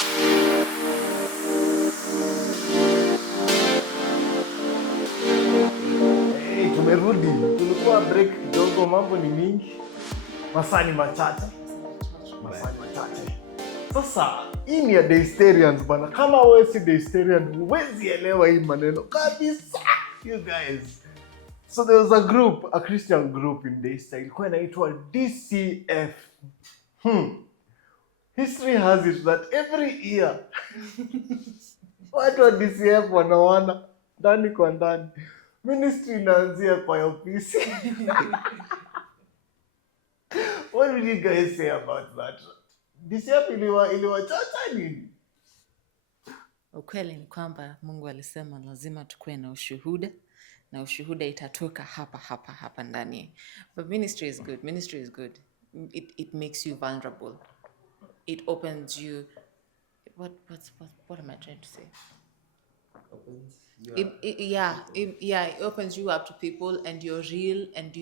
Hey, tumerudi. Tulikuwa break kidogo, mambo ni mingi. Masaa ni machache. Sasa hii ni ya Daystarians bana. Kama wewe si Daystarian, huwezi elewa hii maneno kabisa. You guys. So there was a group, a Christian group in Daystar. Ilikuwa inaitwa DCF. History has it that every year watu wa DCF wanaona ndani kwa ndani. Ministry inaanzia kwa ofisi. What did you guys say about that? DCF iliwachacha nini? Ukweli ni kwamba Mungu alisema lazima tukue na ushuhuda, na ushuhuda itatoka hapa ndani. But ministry is good. Ministry is good. It makes you vulnerable. It opens you. What am I trying to say? It opens you up to people, and you're real, and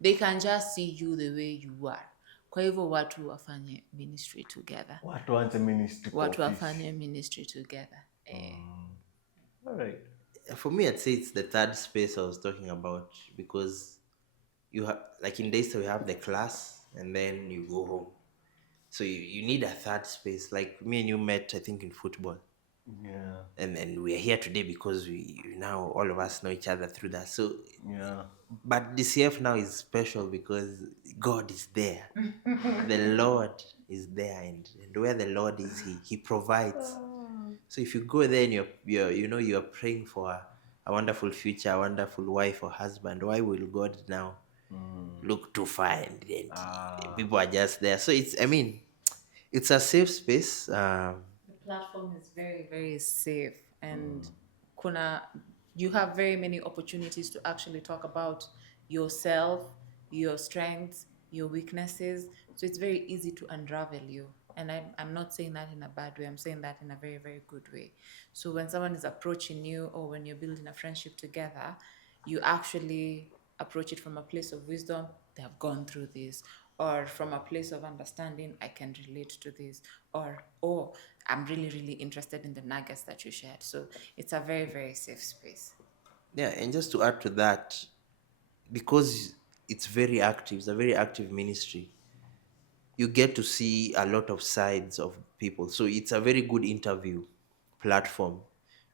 they can just see you the way you are. Kwa hivyo watu wafanye ministry together. Watu wafanye ministry together. All right. For me, I'd say it's the third space I was talking about, because you have, like in Daystar, we have the class and then you go home. So you need a third space. Like me and you met, I think, in football. Yeah. And we are here today because we now all of us know each other through that. So yeah. But DCF now is special because God is there. The Lord is there, and where the Lord is, He provides. So if you go there and you're praying for a wonderful future, a wonderful wife or husband, why will God now look to find? And people are just there. So it's a safe space. The platform is very, very safe, and you have very many opportunities to actually talk about yourself, your strengths, your weaknesses. So it's very easy to unravel you. And I'm not saying that in a bad way. I'm saying that in a very, very good way. So when someone is approaching you, or when you're building a friendship together, you actually approach it from a place of wisdom. They have gone through this. Or from a place of understanding, I can relate to this. Or, oh, I'm really, really interested in the nuggets that you shared. So it's a very, very safe space. Yeah, and just to add to that, because it's very active, it's a very active ministry, you get to see a lot of sides of people. So it's a very good interview platform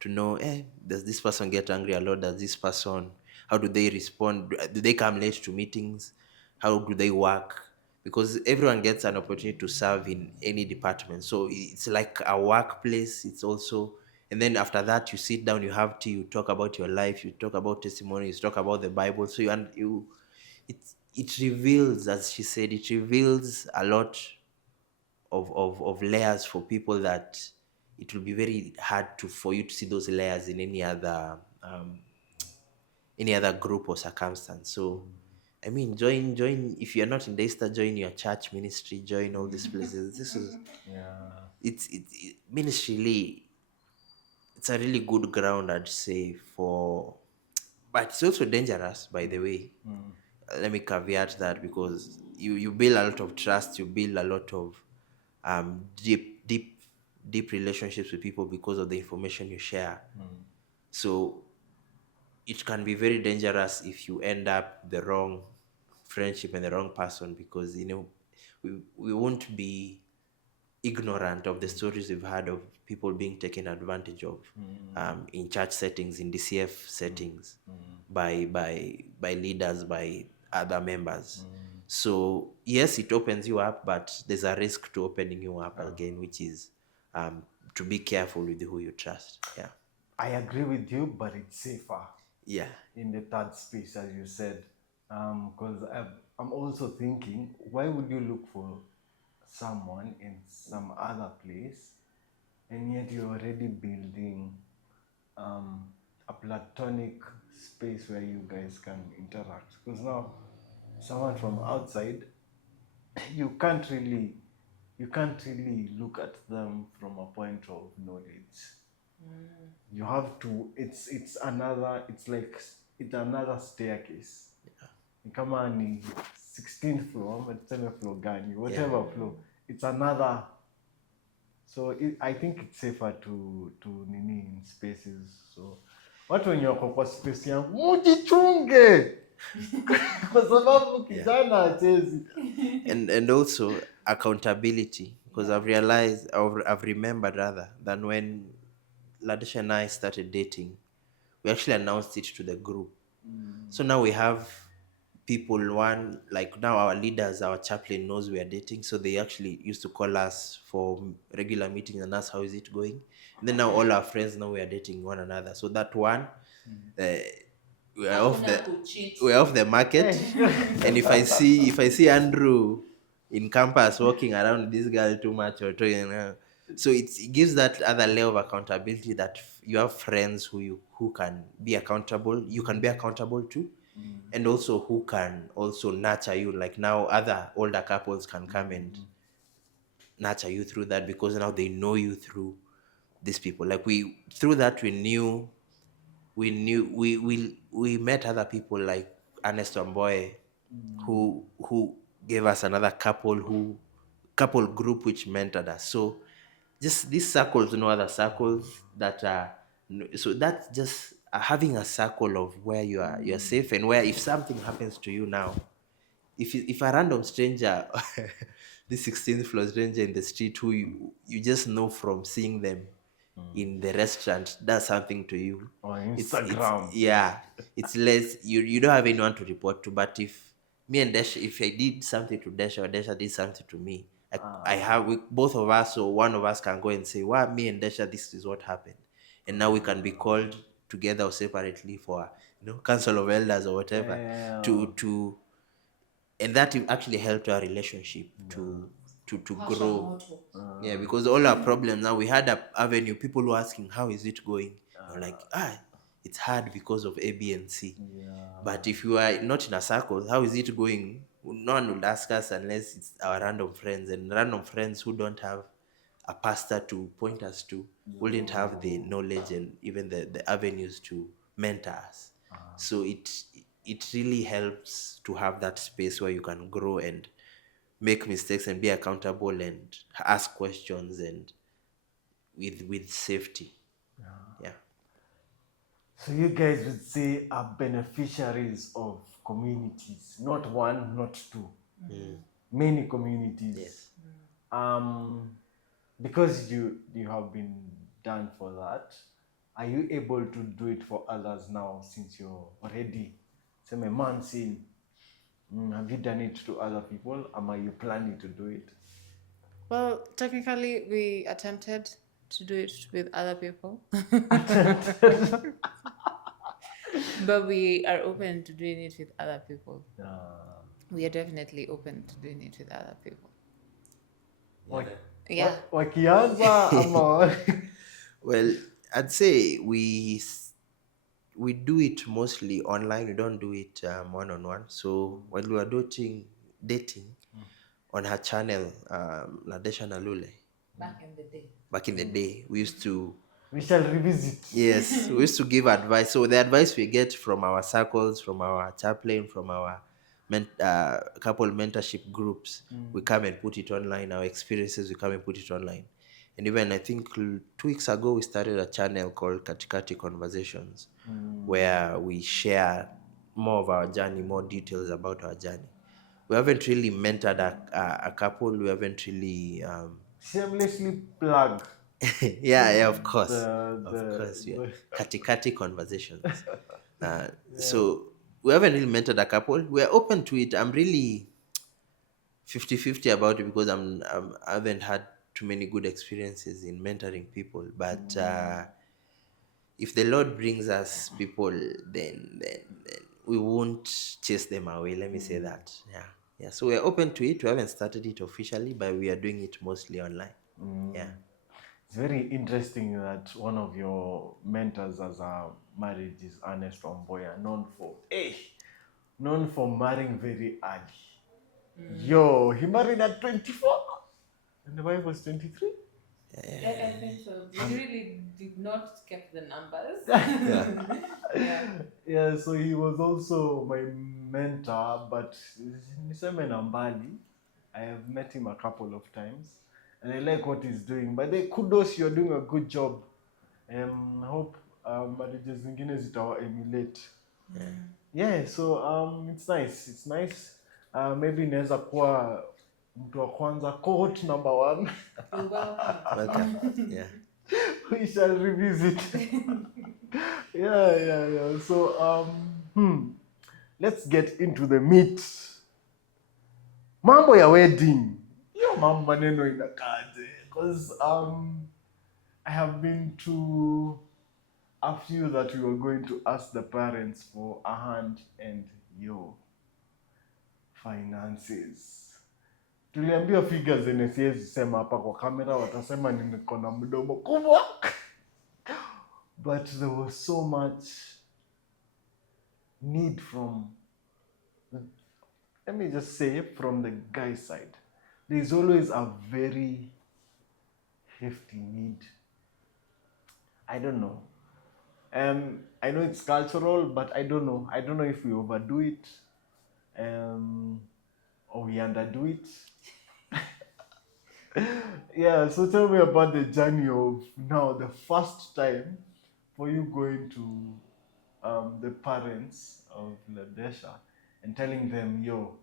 to know, does this person get angry a lot? Does this person, how do they respond? Do they come late to meetings? How do they work? Because everyone gets an opportunity to serve in any department. So it's like a workplace. It's also, and then after that, you sit down, you have tea, you talk about your life, you talk about testimonies, you talk about the Bible. So it reveals, as she said, it reveals a lot of layers for people that it will be very hard for you to see those layers in any other group or circumstance. So join if you're not in Daystar, join your church ministry, join all these places. This is it's ministry. It's a really good ground, I'd say, but it's also dangerous, by the way. Let me caveat that, because you build a lot of trust, you build a lot of deep relationships with people because of the information you share. So it can be very dangerous if you end up the wrong friendship and the wrong person, because we won't be ignorant of the stories we've heard of people being taken advantage of in church settings, in DCF settings, by leaders, by other members. So yes, it opens you up, but there's a risk to opening you up again, which is to be careful with who you trust. Yeah, I agree with you, but it's safer. Yeah, in the third space, as you said, because I'm also thinking, why would you look for someone in some other place, and yet you're already building a platonic space where you guys can interact? Because now, someone from outside, you can't really look at them from a point of knowledge. You have to, it's another staircase. Kama ni 16th floor, ama tuseme floor gani, whatever floor, it's another So I think it's safer to nini in spaces. So watu wenye wako kwa space yangu mujichunge kwa sababu kijana hachezi. And also accountability, because I've realized, I've remembered rather, than when Ladesha and I started dating, we actually announced it to the group. So now we have people, one, like now our leaders, our chaplain knows we are dating, so they actually used to call us for regular meetings and ask how is it going. And then now all our friends know we are dating one another, so that one, we are off the market. And if I see Andrew in campus walking around with this girl too much or so it gives that other level of accountability, that you have friends who can be accountable, you can be accountable to, and also who can also nurture you. Like now other older couples can come and nurture you through that, because now they know you through these people. Like through that we met other people like Ernest Omboye, who gave us another couple group which mentored us. So just these circles, no other circles that are, so that's just having a circle of where you're safe, and where if something happens to you now, if a random stranger this 16th floor stranger in the street who you just know from seeing them in the restaurant does something to you, On it's Instagram. yeah, it's less, you don't have anyone to report to. But if me and Desha, if I did something to Desha or Desha did something to me, I have both of us, or one of us can go and say, well, me and Desha, this is what happened, and now we can be called together or separately for council of elders or whatever, Yeah. to and that actually helped our relationship to grow. Yeah, because all our problems now, we had a avenue, people were asking how is it going, we're like, it's hard because of A, B, and C. But if you are not in a circle, how is it going? No one will ask us unless it's our random friends, and random friends who don't have a pastor to point us to wouldn't have the knowledge and even the avenues to mentor us. So it really helps to have that space where you can grow and make mistakes and be accountable and ask questions, and with safety. Yeah. So you guys would say are beneficiaries of communities, not one, not two, many communities. Yes. Because you have been done for that, are you able to do it for others now, since you're already say a month in? Have you done it to other people, or are you planning to do it? Well, technically, we attempted to do it with other people. But we are open to doing it with other people. We are definitely open to doing it with other people. Yeah. Wakianza ama Well, I'd say we do it mostly online. We don't do it one-on-one. So while we were dating on her channel, Ladesha Nalule, back in the day, we used to, we shall revisit. yes, we used to give advice. So the advice we get from our circles, from our chaplain, from our couple mentorship groups, we come and put it online. Our experiences, we come and put it online. And even I think 2 weeks ago, we started a channel called Katikati Conversations, where we share more of our journey, more details about our journey. We haven't really mentored a couple. We haven't really Shamelessly plug. yeah, of course. The- Yeah. Katikati Conversations. So we haven't really mentored a couple. We're open to it. I'm really 50-50 about it, because I haven't had too many good experiences in mentoring people. But if the Lord brings us people, then we won't chase them away. Let me say that. Yeah. So we're open to it. We haven't started it officially, but we are doing it mostly online. Yeah. It's very interesting that one of your mentors as a marriage is Ernest Omboya, known for marrying very early. Yo, he married at 24, and the wife was 23. I think so. We really did not keep the numbers. Yeah, so he was also my mentor, but niseme na mbali. I have met him a couple of times, and I like what he's doing. But the kudos, you're doing a good job. I hope marriages zingine zitawa emulate. Yeah, so it's nice. It's nice. Maybe inaweza kuwa mtu wa kwanza, cohort number 1. You're welcome. Welcome. Yeah. We shall revisit. Yeah. So let's get into the meat. Mambo ya wedding. Hiyo mambo maneno inakaje? Because I have been to a few that we were going to ask the parents for a hand and your finances. Tuliambiwa figures zenye siwezi sema hapa kwa kamera, watasema niko na mdomo kubwa. But there was so much need from, let me just say, from the guy's side. There's always a very hefty need. I don't know. I know it's cultural, but I don't know. I don't know if we overdo it, or we underdo it. Yeah, so tell me about the journey of now, the first time for you going to the parents of Ladesha and telling them, yo,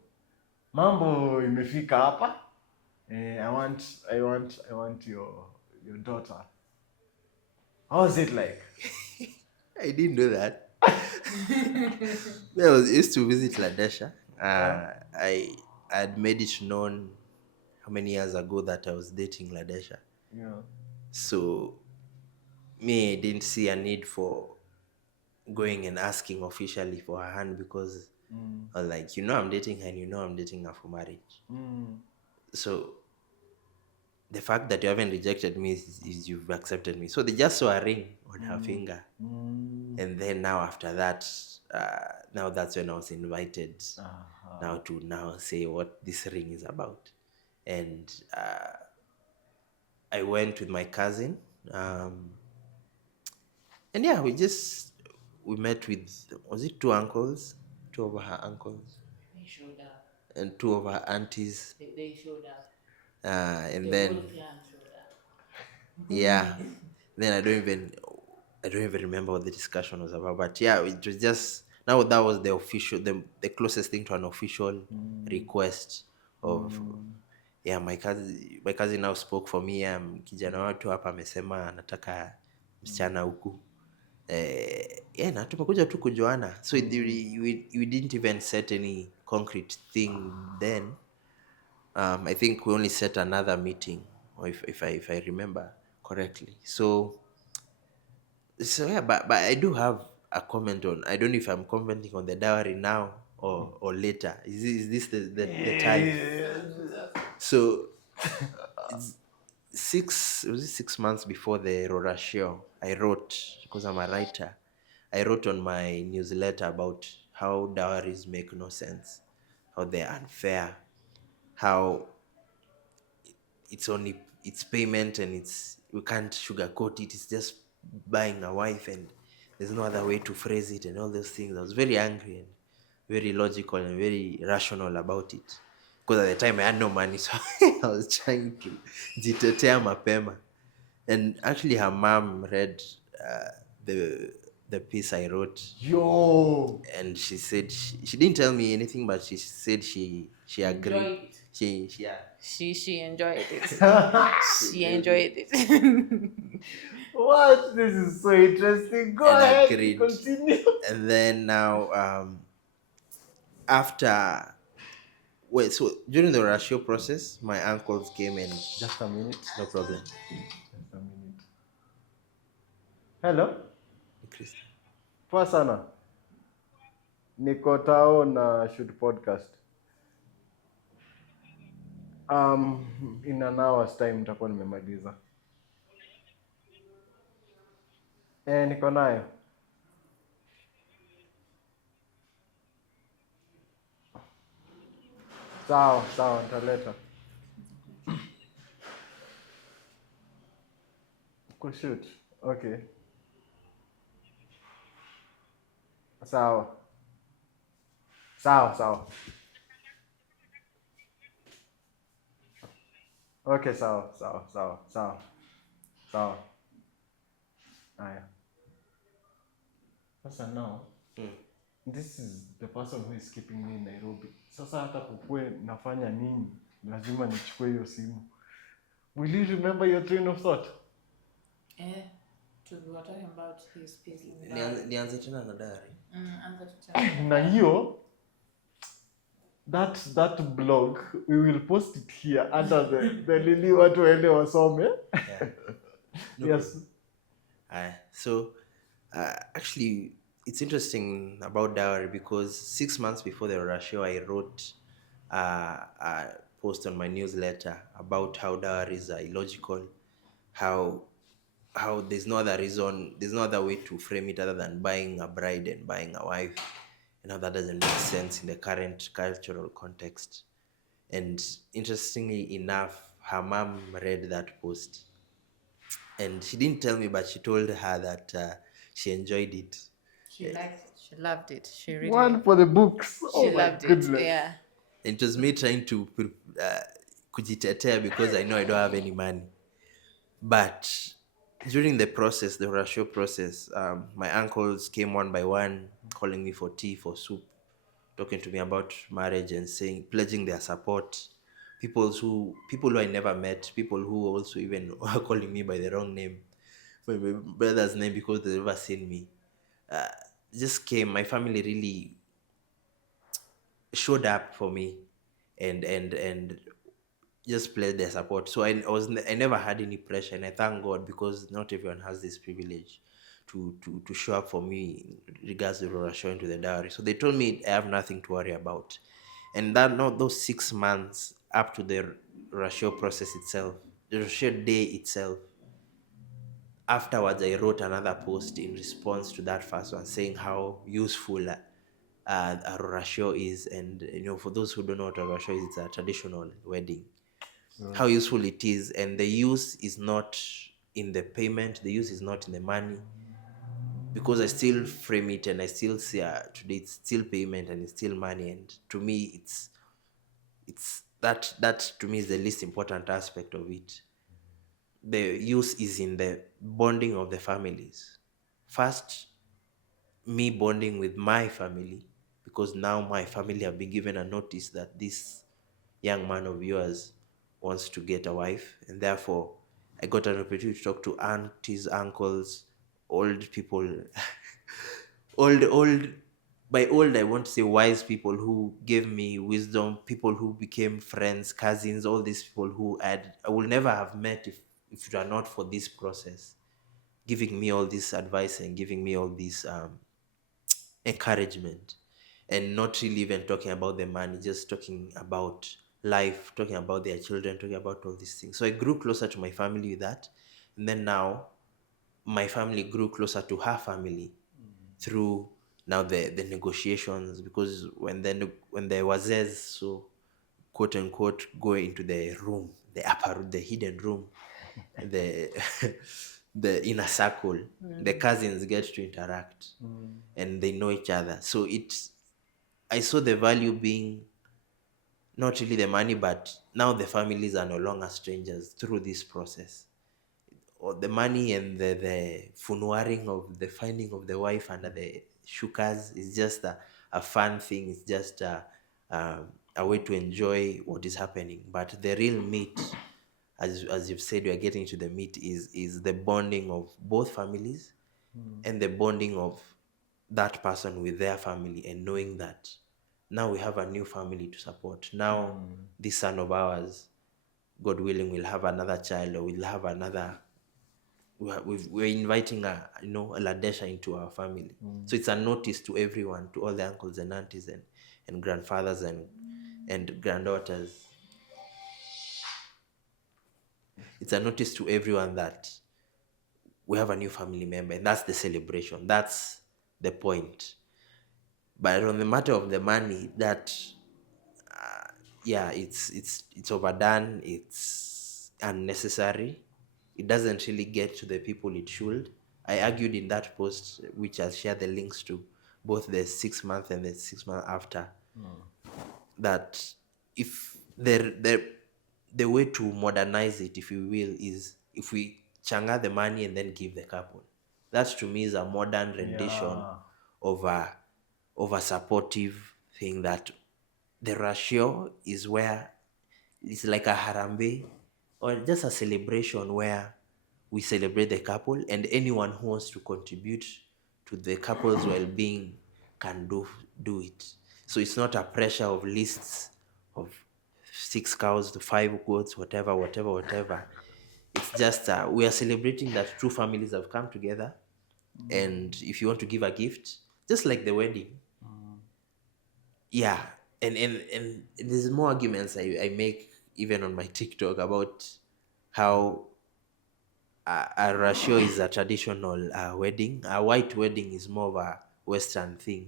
mambo imefika hapa. I want your daughter. How was it like? I didn't know that. Well, I used to visit Ladesha. I had made it known how many years ago that I was dating Ladesha. Yeah. So me, I didn't see a need for going and asking officially for her hand because I was like, I'm dating her and I'm dating her for marriage. So the fact that you haven't rejected me is you've accepted me. So they just saw a ring on her finger. And then now after that, now that's when I was invited now to say what this ring is about. And I went with my cousin. And yeah, we met with, was it 2 uncles? 2 of her uncles. They showed up. And 2 of her aunties. They showed up. And The then whole clan showed up. yeah, then I don't even remember what the discussion was about. But yeah, it was just, now that was the official, the closest thing to an official request of yeah, my cousin now spoke for me. Kijana watu hapa amesema anataka msichana huku. Yeah, na tumekuja tu kujuana. So we didn't even set any concrete thing then. I think we only set another meeting, or if I remember correctly. So yeah, but I do have a comment on, I don't know if I'm commenting on the dowry now or later. Is this the time? So it's 6 months before the Ruracio, I wrote, because I'm a writer, I wrote on my newsletter about how dowries make no sense, how they're unfair, how it's payment and we can't sugarcoat it. It's just buying a wife and there's no other way to phrase it and all those things. I was very angry and very logical and very rational about it. Because at the time I had no money, so I was trying to jitetea mapema. And actually her mom read the piece I wrote. Yo! And she said, she didn't tell me anything, but she said she agreed. Enjoyed it. Yeah. She enjoyed it. She enjoyed it. What? This is so interesting. Go And ahead. agreed. Continue. And then now, after, so during the Ruracio process, my uncles came and, Just a minute. no problem. Just a minute. Hello? Chris. Poa sana. Niko tao na shoot podcast. In an hour's time nitakuwa nimemaliza. Niko nayo. Sawa, nitaleta. Kushoot. Okay. Sawa. Okay, sawa sawa sawa sawa sawa. Haya, sasa now this is the person who is keeping me in Nairobi. Sasa hata kukue nafanya nini, lazima nichukue hiyo simu. Will you remember your train of thought? We were talking about his piece in Nianze tena na diary. answer to tell. Na hiyo that blog we will post it here under the lili watu waende wasome. Yeah. No Yes. So actually, it's interesting about dowry because 6 months before the Ruracio, I wrote a post on my newsletter about how dowries are illogical, how there's no other reason, there's no other way to frame it other than buying a bride and buying a wife, and how that doesn't make sense in the current cultural context. And interestingly enough, her mom read that post, and she didn't tell me, but she told her that she enjoyed it. She liked it. She loved it. She really. One for the books. She Oh my loved goodness. it. Yeah. It was me trying to kujitetea because I know I don't have any money. But during the process, the Ruracio process, my uncles came one by one, calling me for tea, for soup, talking to me about marriage and pledging their support. People who I never met, people who also even were calling me by the wrong name, my brother's name, because they've never seen me. Just came. My family really showed up for me, and just pledged their support. So I never had any pressure, and I thank God because not everyone has this privilege to show up for me in regards to Ruracio into the dowry. So they told me I have nothing to worry about, and that not those 6 months up to the Ruracio process itself, the Ruracio day itself. Afterwards, I wrote another post in response to that first one, saying how useful a Ruracio is, and for those who don't know what a Ruracio is, it's a traditional wedding. How useful it is, and the use is not in the payment, the use is not in the money, because I still frame it and I still say today it's still payment and it's still money, and to me it's that to me is the least important aspect of it. The use is in the bonding of the families. First, me bonding with my family, because now my family have been given a notice that this young man of yours wants to get a wife, and therefore I got an opportunity to talk to aunties, uncles, old people, old. By old, I want to say wise people who gave me wisdom, people who became friends, cousins, all these people who I will never have met if it were not for this process, giving me all this advice and giving me all this encouragement, and not really even talking about the money, just talking about life, talking about their children, talking about all these things. So I grew closer to my family with that, and then now my family grew closer to her family through now the negotiations, because when there was so quote unquote go into the room, the upper, the hidden room, the the inner circle, the cousins get to interact and they know each other. So I saw the value being not really the money, but now the families are no longer strangers through this process. Or the money and the funuaring of the finding of the wife under the shukas is just a fun thing. It's just a way to enjoy what is happening. But the real meat, as you've said, we are getting to the meat, is the bonding of both families and the bonding of that person with their family, and knowing that now we have a new family to support. Now this son of ours, God willing, will have another child, or will have another. We're inviting a Ladesha into our family. So it's a notice to everyone, to all the uncles and aunties and grandfathers and granddaughters. It's a notice to everyone that we have a new family member, and that's the celebration. That's the point. But on the matter of the money, that it's overdone, it's unnecessary, it doesn't really get to the people it should. I argued in that post, which I'll share the links to, both the 6 month and the 6 month after, that if the way to modernize it, if you will, is if we changa the money and then give the couple. That to me is a modern rendition Yeah. of a supportive thing, that the ratio is where it's like a harambe or just a celebration where we celebrate the couple, and anyone who wants to contribute to the couple's well-being can do it. So it's not a pressure of lists of 6 cows to 5 goats, whatever. It's just we are celebrating that two families have come together, and if you want to give a gift, just like the wedding, yeah. And there's more arguments I make even on my TikTok about how a ratio is a traditional wedding. A white wedding is more of a Western thing,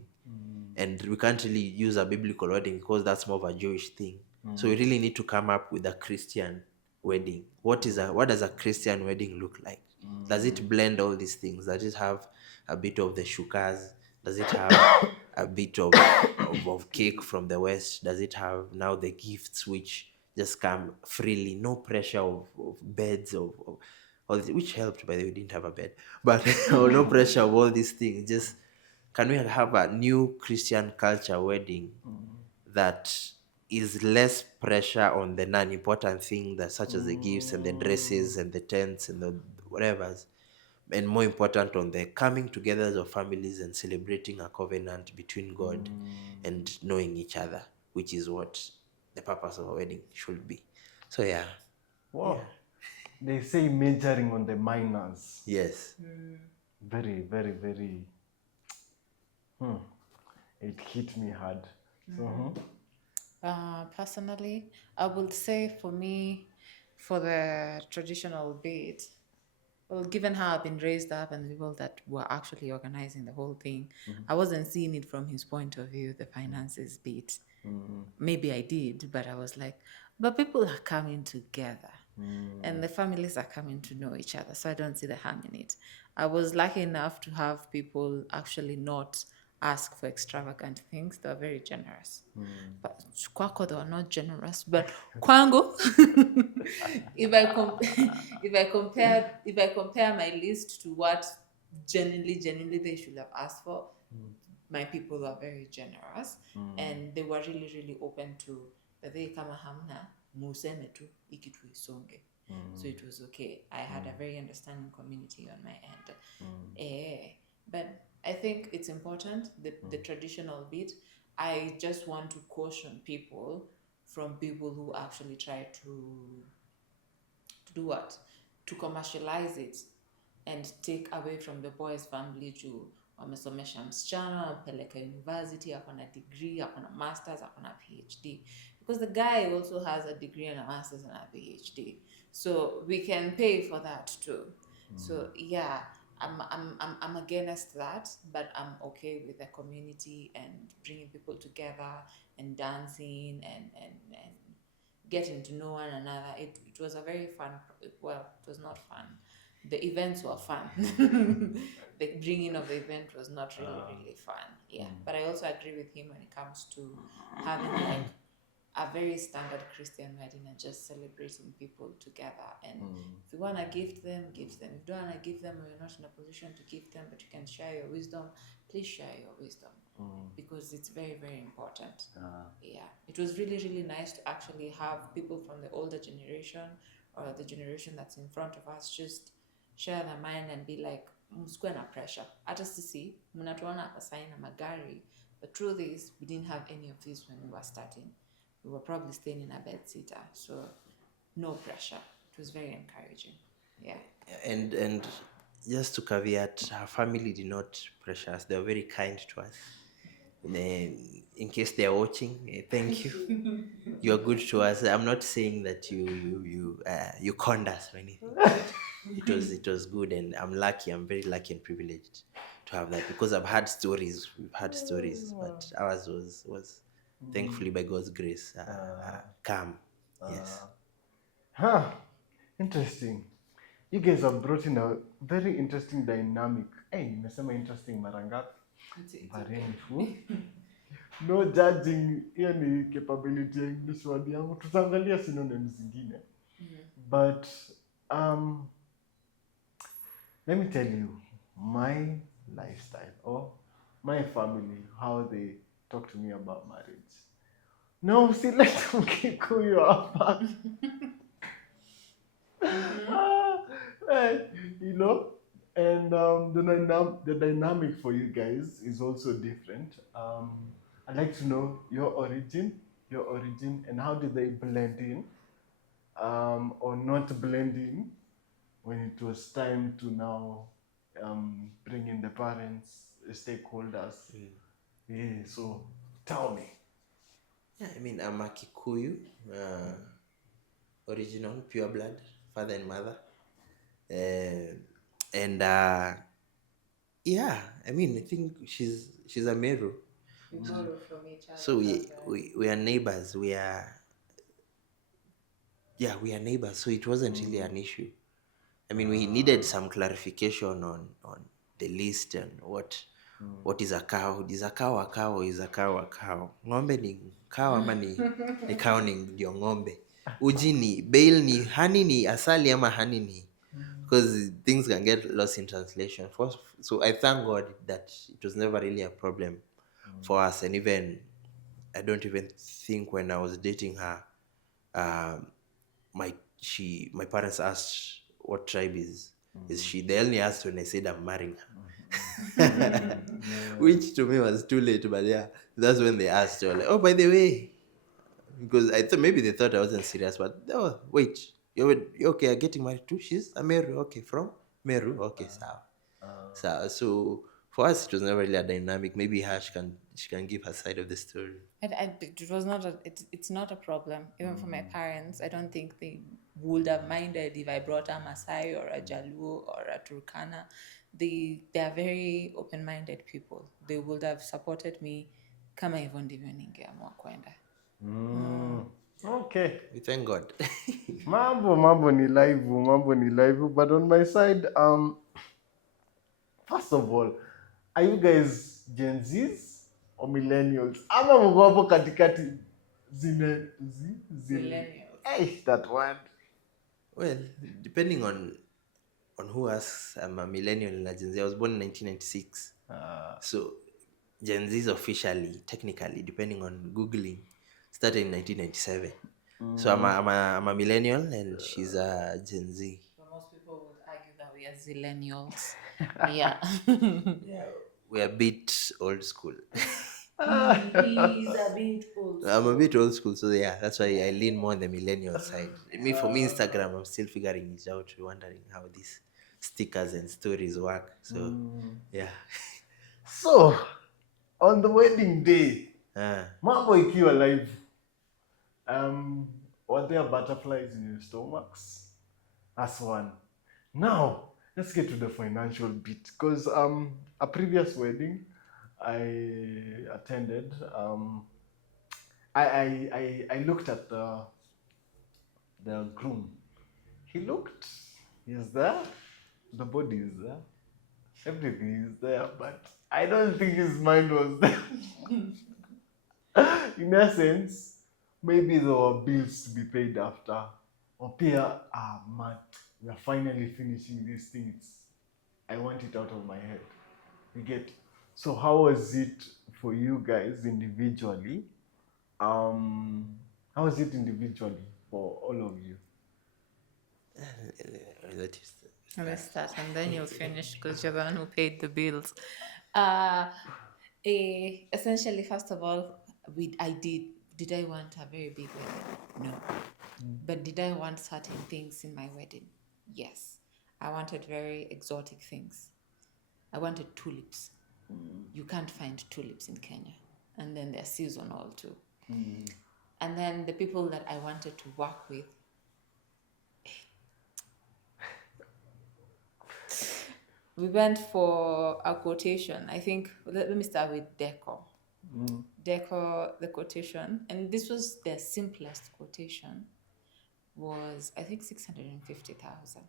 and we can't really use a biblical wedding because that's more of a Jewish thing. So we really need to come up with a Christian wedding. What does a Christian wedding look like? Does it blend all these things? Does it have a bit of the shukas? Does it have a bit of cake from the West? Does it have now the gifts which just come freely, no pressure of beds of all this, which helped by the way, we didn't have a bed, but no pressure of all these things. Just can we have a new Christian culture wedding that is less pressure on the non-important thing, that such as the gifts and the dresses and the tents and the whatevers, and more important on the coming together of families and celebrating a covenant between God and knowing each other, which is what the purpose of a wedding should be. So yeah. Wow. They say majoring on the minors. Yes. Very, very, very. It hit me hard. So, Personally, I would say for me, for the traditional bit, well, given how I've been raised up and the people that were actually organizing the whole thing, I wasn't seeing it from his point of view, the finances bit. Maybe I did, but I was like, but people are coming together and the families are coming to know each other. So I don't see the harm in it. I was lucky enough to have people actually not ask for extravagant things. They were very generous. But kwako, they were not generous. But kwangu, if I compare my list to what genuinely they should have asked for, my people were very generous and they were really open to they kama hamna museme tu ikitu isonge. So it was okay. I had a very understanding community on my end. But I think it's important, the traditional bit. I just want to caution people from people who actually try to do what? To commercialize it and take away from the boy's family juu wamesomesha msichana, wampeleka university, akona degree, akona masters, akona PhD. Because the guy also has a degree and a master's and a PhD. So we can pay for that too. So yeah, I'm against that, but I'm okay with the community and bringing people together and dancing and getting to know one another. It was a very fun, well, it was not fun. The events were fun. The bringing of the event was not really fun. Yeah. But I also agree with him when it comes to having like a very standard Christian wedding and just celebrating people together. And if you want to gift them, gift them. If you don't want to give them, or you're not in a position to give them, but you can share your wisdom, please share your wisdom because it's very important. Yeah, it was really nice to actually have people from the older generation or the generation that's in front of us just share their mind and be like, msikuwe na pressure. Hata sisi mnatuona hapa sahi na magari, but truth is we didn't have any of this when we were starting. We were probably staying in a bed sitter, so no pressure. It was very encouraging. Yeah. And just to caveat, her family did not pressure us. They were very kind to us. In case they are watching, thank you. You are good to us. I'm not saying that you conned us or anything. It was good, and I'm very lucky and privileged to have that, because we've had stories, but ours was thankfully by God's grace calm. Yes. Interesting. You guys have brought in a very interesting dynamic. Hey, nimesema interesting mara ngapi? no judging, hiyo ni capability ya English word yangu. Tutaangalia synonyms zingine. But let me tell you my lifestyle or my family, how they talk to me about marriage. No, usilete Mkikuyu hapa. You know, and the dynamic for you guys is also different. I'd like to know your origin, and how did they blend in, or not blend in when it was time to now bring in the parents, stakeholders. Yeah, so tell me. Yeah, I mean, I'm a Kikuyu, original, pure blood, father and mother. And yeah, I mean, I think she's a Meru. We borrow from each other. So we are neighbors. We are neighbors. So it wasn't really an issue. I mean, we needed some clarification on the list and what is a cow. Is a cow a cow? Is a cow a cow? Ng'ombe ni cow ama ni cow ni ndio ng'ombe. Uji ni bail ni honey ni asali ama honey ni, because things can get lost in translation. So I thank God that it was never really a problem for us. And even I don't even think when I was dating her, my parents asked what tribe is she. They only asked when I said I'm marrying her. Which to me was too late, but yeah, that's when they asked. They were like, oh, by the way, because I thought maybe they thought I wasn't serious, but oh, wait, you're okay, I'm getting married too? She's a Meru, okay, from Meru, okay, so for us it was never really a dynamic. Maybe her, she can give her side of the story. It was not it's not a problem. Even for my parents, I don't think they would have minded if I brought a Maasai or a Jaluo or a Turkana. They are very open-minded people. They would have supported me kama hivyo ndivyo ningeamua kwenda. Okay. We thank God. mambo ni live, but on my side, first of all, are you guys Gen Zs or millennials? Ama mko hapo katikati? Millennials. Hey, that word. Well, depending on who asks, I'm a millennial in Gen Z. I was born in 1996. So Gen Z is officially, technically, depending on Googling, started in 1997. So I'm a millennial and she's a Gen Z. So most people would argue that we are zillennials. Yeah. Yeah, we are a bit old school. He's a bit old school. I'm a bit old school, so yeah, that's why I lean more on the millennial side. For me, Instagram, I'm still figuring it out, wondering how these stickers and stories work. So yeah. So, on the wedding day, mambo ikiwa live, were there butterflies in your stomachs? That's one. Now, let's get to the financial bit, because a previous wedding I attended, I looked at the groom. He's there, the body is there, everything is there, but I don't think his mind was there. In essence, maybe there were bills to be paid after, or pia, man, we are finally finishing this thing. I want it out of my head. You get? So how was it for you guys individually? How was it individually for all of you? Let's start and then you'll finish because you're the one who paid the bills. Essentially, first of all, did I want a very big wedding? No. But did I want certain things in my wedding? Yes. I wanted very exotic things. I wanted tulips. You can't find tulips in Kenya. And then they're seasonal too. And then the people that I wanted to work with, we went for a quotation. I think, let me start with decor. Decor, the quotation, and this was the simplest quotation, was I think 650,000.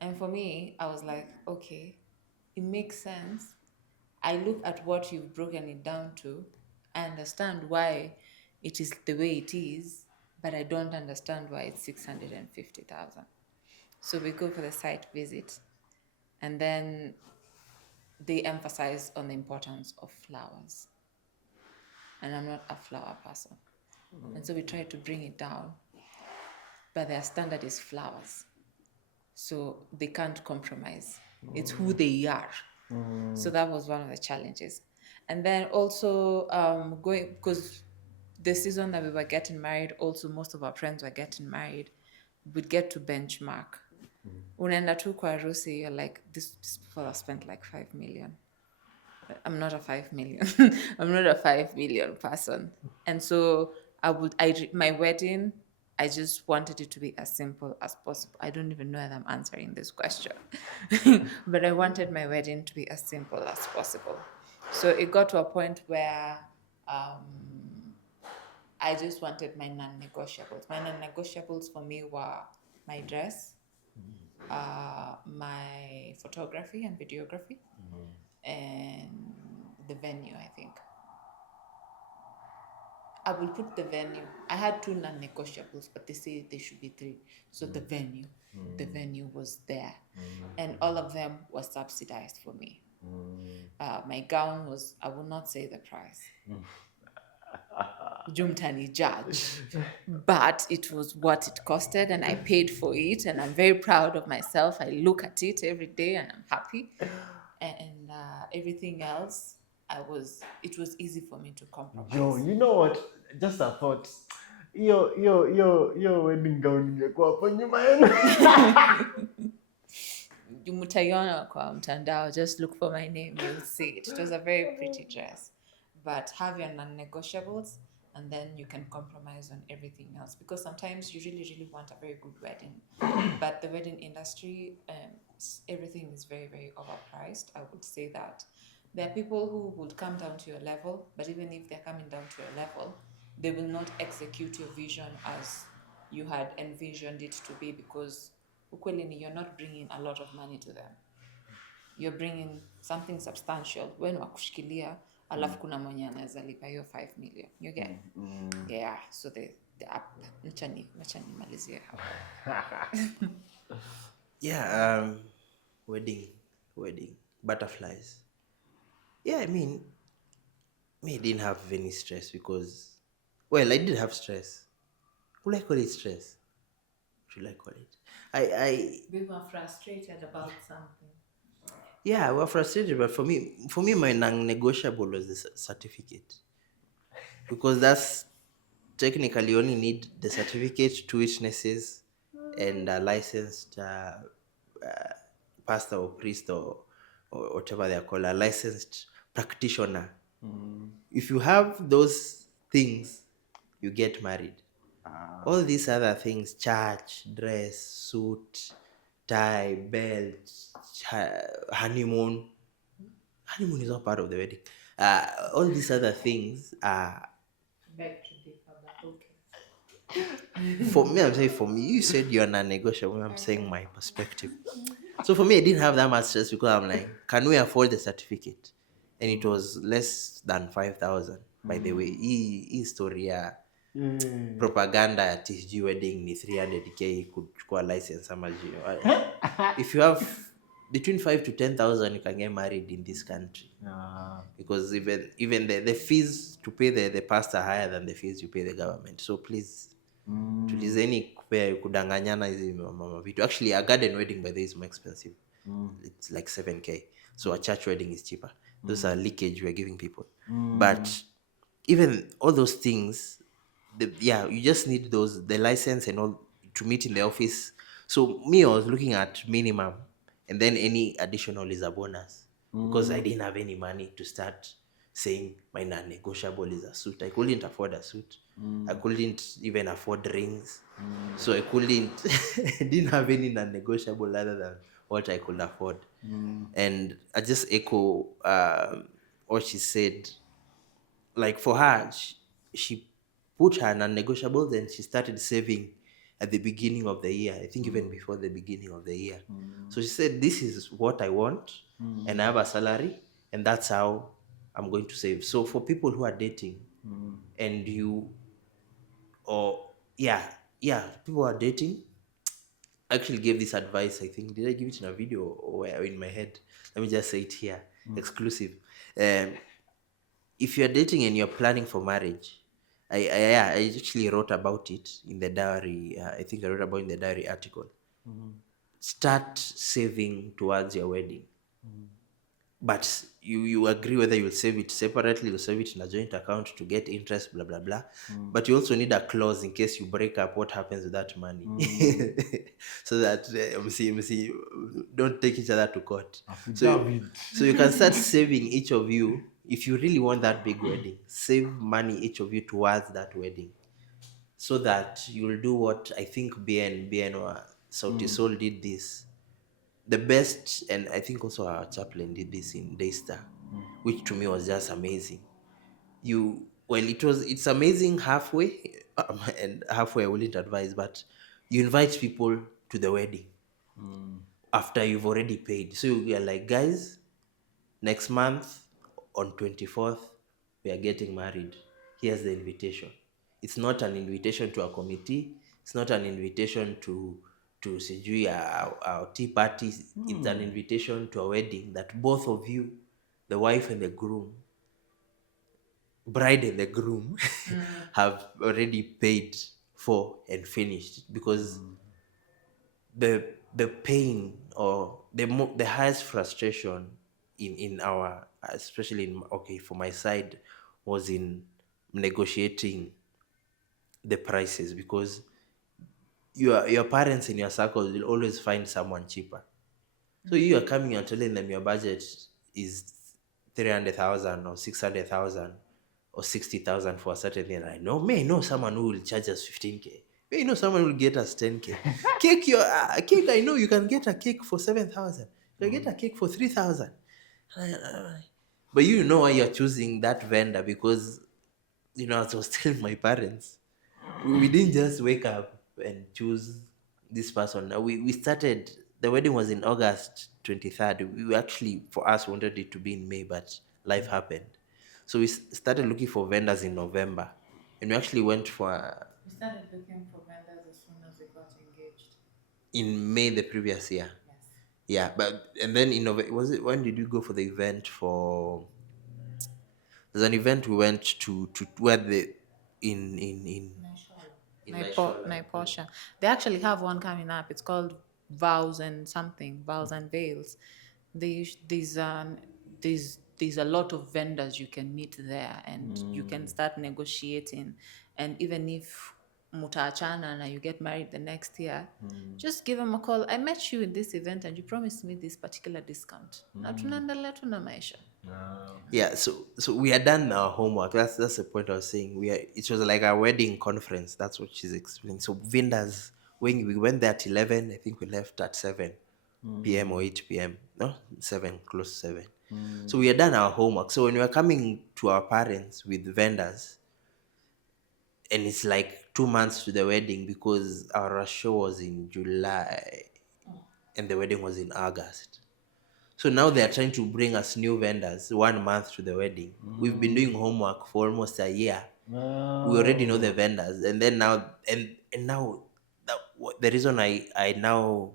And for me, I was like, okay, it makes sense. I look at what you've broken it down to, I understand why it is the way it is, but I don't understand why it's 650,000. So we go for the site visit, and then they emphasize on the importance of flowers. And I'm not a flower person. And so we try to bring it down, but their standard is flowers. So they can't compromise. It's who they are. So that was one of the challenges. And then also going, because the season that we were getting married, also most of our friends were getting married, we'd get to benchmark. Unaenda tu kwa harusi, you're like, this people have spent like 5 million. I'm not a 5 million. I'm not a 5 million person. And so my wedding, I just wanted it to be as simple as possible. I don't even know that I'm answering this question, but I wanted my wedding to be as simple as possible. So it got to a point where I just wanted my non-negotiables. My non-negotiables for me were my dress, my photography and videography, and the venue, I think. I will put the venue. I had 2 non-negotiables, but they say there should be 3. So the venue was there. And all of them were subsidized for me. My gown was, I will not say the price. Jumtani judge. But it was what it costed, and I paid for it, and I'm very proud of myself. I look at it every day and I'm happy. And everything else, it was easy for me to compromise. Yo, you know what? Just a thought. Yo wedding gown ingekuwa hapo nyuma yenu. Mutaiona kwa mtandao, just look for my name, you'll see it. It was a very pretty dress. But have your non-negotiables, and then you can compromise on everything else. Because sometimes you really, really want a very good wedding. But the wedding industry, everything is very, very overpriced. I would say that. There are people who would come down to your level, but even if they're coming down to your level, they will not execute your vision as you had envisioned it to be, because ukweli you're not bringing a lot of money to them. You're bringing something substantial. When wakushikilia, alafu kuna mwenye anaweza lipa hiyo 5 million. You get? Yeah, so the up. Machani malizie hapo. Yeah, wedding, butterflies. Yeah, I mean, I didn't have any stress because, well, I did have stress. Would I call it stress? Should I call it? We were frustrated about something. Yeah, we were frustrated, but for me, my non-negotiable was the certificate, because that's technically you only need the certificate, 2 witnesses, and a licensed pastor or priest or whatever they are called, a licensed practitioner. If you have those things, you get married. All these other things, church, dress, suit, tie, belt, honeymoon is not part of the wedding. All these other things are, for me, I'm saying, for me, you said you're non-negotiable. I'm saying my perspective. So for me, I didn't have that much stress because I'm like, can we afford the certificate? And it was less than 5,000. By the way, story propaganda ya TSG wedding ni 300k kuchukua license ama if you have between 5 to 10,000, you can get married in this country. Because even the fees to pay the pastor higher than the fees you pay the government. So please, tulizeni kudanganyana hizi mama vitu. Actually, a garden wedding by the way is more expensive. It's like 7k. So a church wedding is cheaper. Those are leakage we're giving people. But even all those things, you just need the license and all to meet in the office. So me, I was looking at minimum, and then any additional is a bonus, because I didn't have any money to start saying my non-negotiable is a suit. I couldn't afford a suit. I couldn't even afford rings. So I didn't have any non-negotiable other than what I could afford. And I just echo what she said. Like for her, she put her non-negotiables and she started saving at the beginning of the year. I think even before the beginning of the year. So she said, this is what I want, and I have a salary, and that's how I'm going to save. So for people who are dating, and you, or yeah, people are dating. I actually gave this advice. I think, did I give it in a video or in my head? Let me just say it here, exclusive. Um, if you're dating and you're planning for marriage, I actually wrote about it in the diary. I think I wrote about it in the diary article. Start saving towards your wedding, but you agree whether you'll save it separately, you'll save it in a joint account to get interest, blah blah blah. But you also need a clause in case you break up, what happens with that money? So that MC, don't take each other to court. Affidavit. So you can start saving, each of you, if you really want that big wedding, save money each of you towards that wedding, so that you'll do what I think BN or Sauti Soul did this the best. And I think also our chaplain did this in Daystar, which to me was just amazing. It's amazing halfway, and halfway I wouldn't advise, but you invite people to the wedding after you've already paid. So you're like, guys, next month on 24th, we are getting married. Here's the invitation. It's not an invitation to a committee. It's not an invitation to sijui our tea parties. It's an invitation to a wedding that both of you, the wife and the groom, bride and the groom, have already paid for and finished. Because the pain, or the highest frustration in our, especially in, okay, for my side, was in negotiating the prices, because your parents in your circle will always find someone cheaper. So you are coming and telling them your budget is 300,000 or 600,000 or 60,000 for a certain thing. I know someone who will charge us 15K. May know someone who will get us 10K. Cake. I know you can get a cake for 7,000. You can get a cake for 3,000. But you know why you're choosing that vendor, because as I was telling my parents, we didn't just wake up and choose this person. We started, the wedding was in August 23rd. We actually, for us, wanted it to be in May, but life happened. So we started looking for vendors in November, and we actually went for We started looking for vendors as soon as we got engaged. in May the previous year. Yes. Yeah, but and then in November, was it, when did you go for the event for? There's an event we went to where the in Naiposha. They actually have one coming up. It's called Vows and something, Vows and Veils. There's a lot of vendors you can meet there, and you can start negotiating. And even if mutaachana and you get married the next year, just give them a call. I met you in this event and you promised me this particular discount. Na tunaendelea tu na maisha. Yeah, so we had done our homework. That's the point I was saying. It was like a wedding conference. That's what she's explaining. So vendors, when we went there at 11, I think we left at 7 p.m. or 8 p.m. No, 7, close to 7. So we had done our homework. So when we were coming to our parents with vendors, and it's like 2 months to the wedding, because our show was in July and the wedding was in August. So now they are trying to bring us new vendors 1 month to the wedding. We've been doing homework for almost a year. We already know the vendors, and then now the reason I now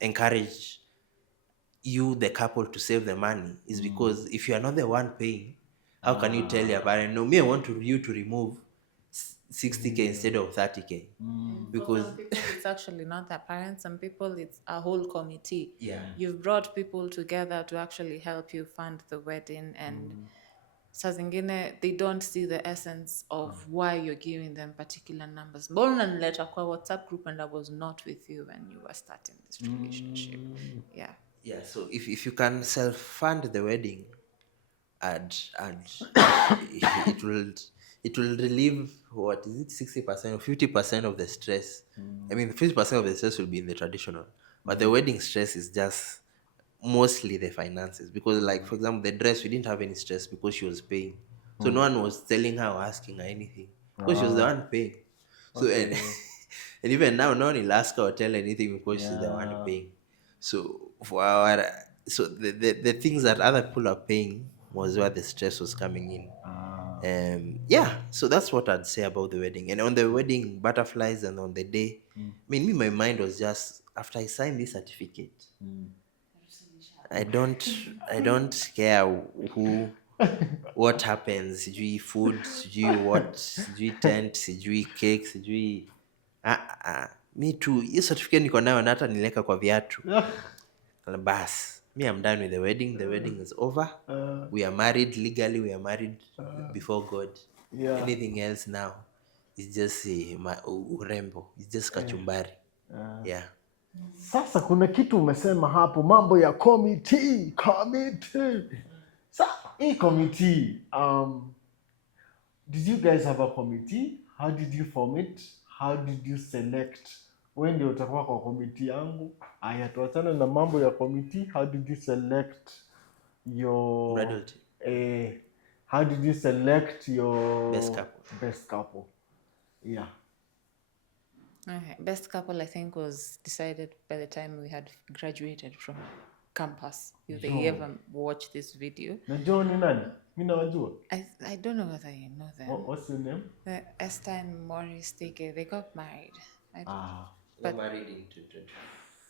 encourage you, the couple, to save the money is because if you are not the one paying, how can you tell your parent, no, me, I want you to remove 60K instead of 30K? For some people, it's actually not their parents. Some people, it's a whole committee. Yeah. You've brought people together to actually help you fund the wedding, and saa zingine they don't see the essence of why you're giving them particular numbers. Mbona nileta kwa WhatsApp group and I was not with you when you were starting this relationship. Yeah, so if you can self-fund the wedding, and it will relieve, what is it, 60% or 50% of the stress. I mean, 50% of the stress will be in the traditional, but the wedding stress is just mostly the finances. Because, like, for example, the dress, we didn't have any stress because she was paying, so no one was telling her or asking her anything, because she was the one paying. So and even now, no one will ask her or tell anything because she's the one paying. So the things that other people are paying was where the stress was coming in. Yeah, so that's what I'd say about the wedding. And on the wedding butterflies and on the day, I mean, my mind was just after I signed this certificate, I don't care who what happens, sijui food, sijui what, sijui tent, sijui cake, sijui me too. Hiyo certificate niko nayo na hata niliweka kwa viatu. Bas, me, I'm done with the wedding. The wedding is over. We are married legally. We are married before God. Yeah. Anything else now is just urembo. It's just kachumbari. Yeah. Sasa kuna kitu umesema hapo, mambo ya committee. Hii committee, did you guys have a committee? How did you form it? How did you select? Wewe ndio utakuwa kwa committee yangu. Aya, tuachane na mambo ya committee. How did you select your Bridal team. how did you select your Best couple. Yeah. Okay. Best couple, I think, was decided by the time we had graduated from campus. If they ever watch this video, Najua ni nani? Mimi nawajua. I don't know whether you know them. What's your name? Esther and Maurice, they got married. But married in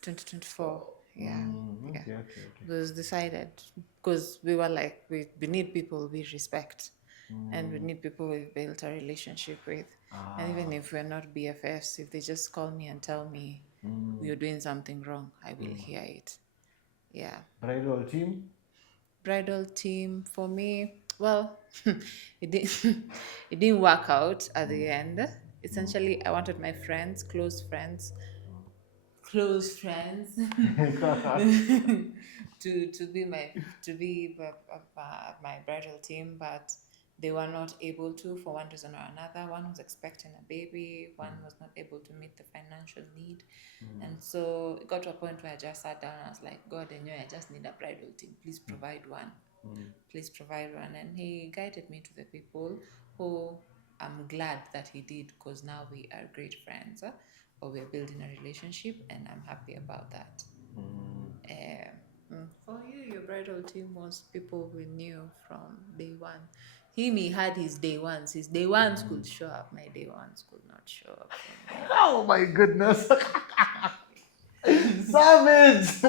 2024. Yeah. Okay. It was decided because we were like, we need people we respect. And we need people we've built a relationship with. And even if we're not BFFs, if they just call me and tell me you're doing something wrong, I will hear it. Yeah. Bridal team? Bridal team, for me, well, it didn't work out at the end. Essentially, I wanted my friends, close friends, to be my bridal team, but they were not able to for one reason or another. One was expecting a baby, one was not able to meet the financial need. And so it got to a point where I just sat down and I was like, God, I just need a bridal team. Please provide one. Please provide one. And he guided me to the people who I'm glad that he did, because now we are great friends, or we're building a relationship, and I'm happy about that. For you, your bridal team was people we knew from day one. He had his day ones. His day ones could show up. My day ones could not show up. Oh my goodness. Savage.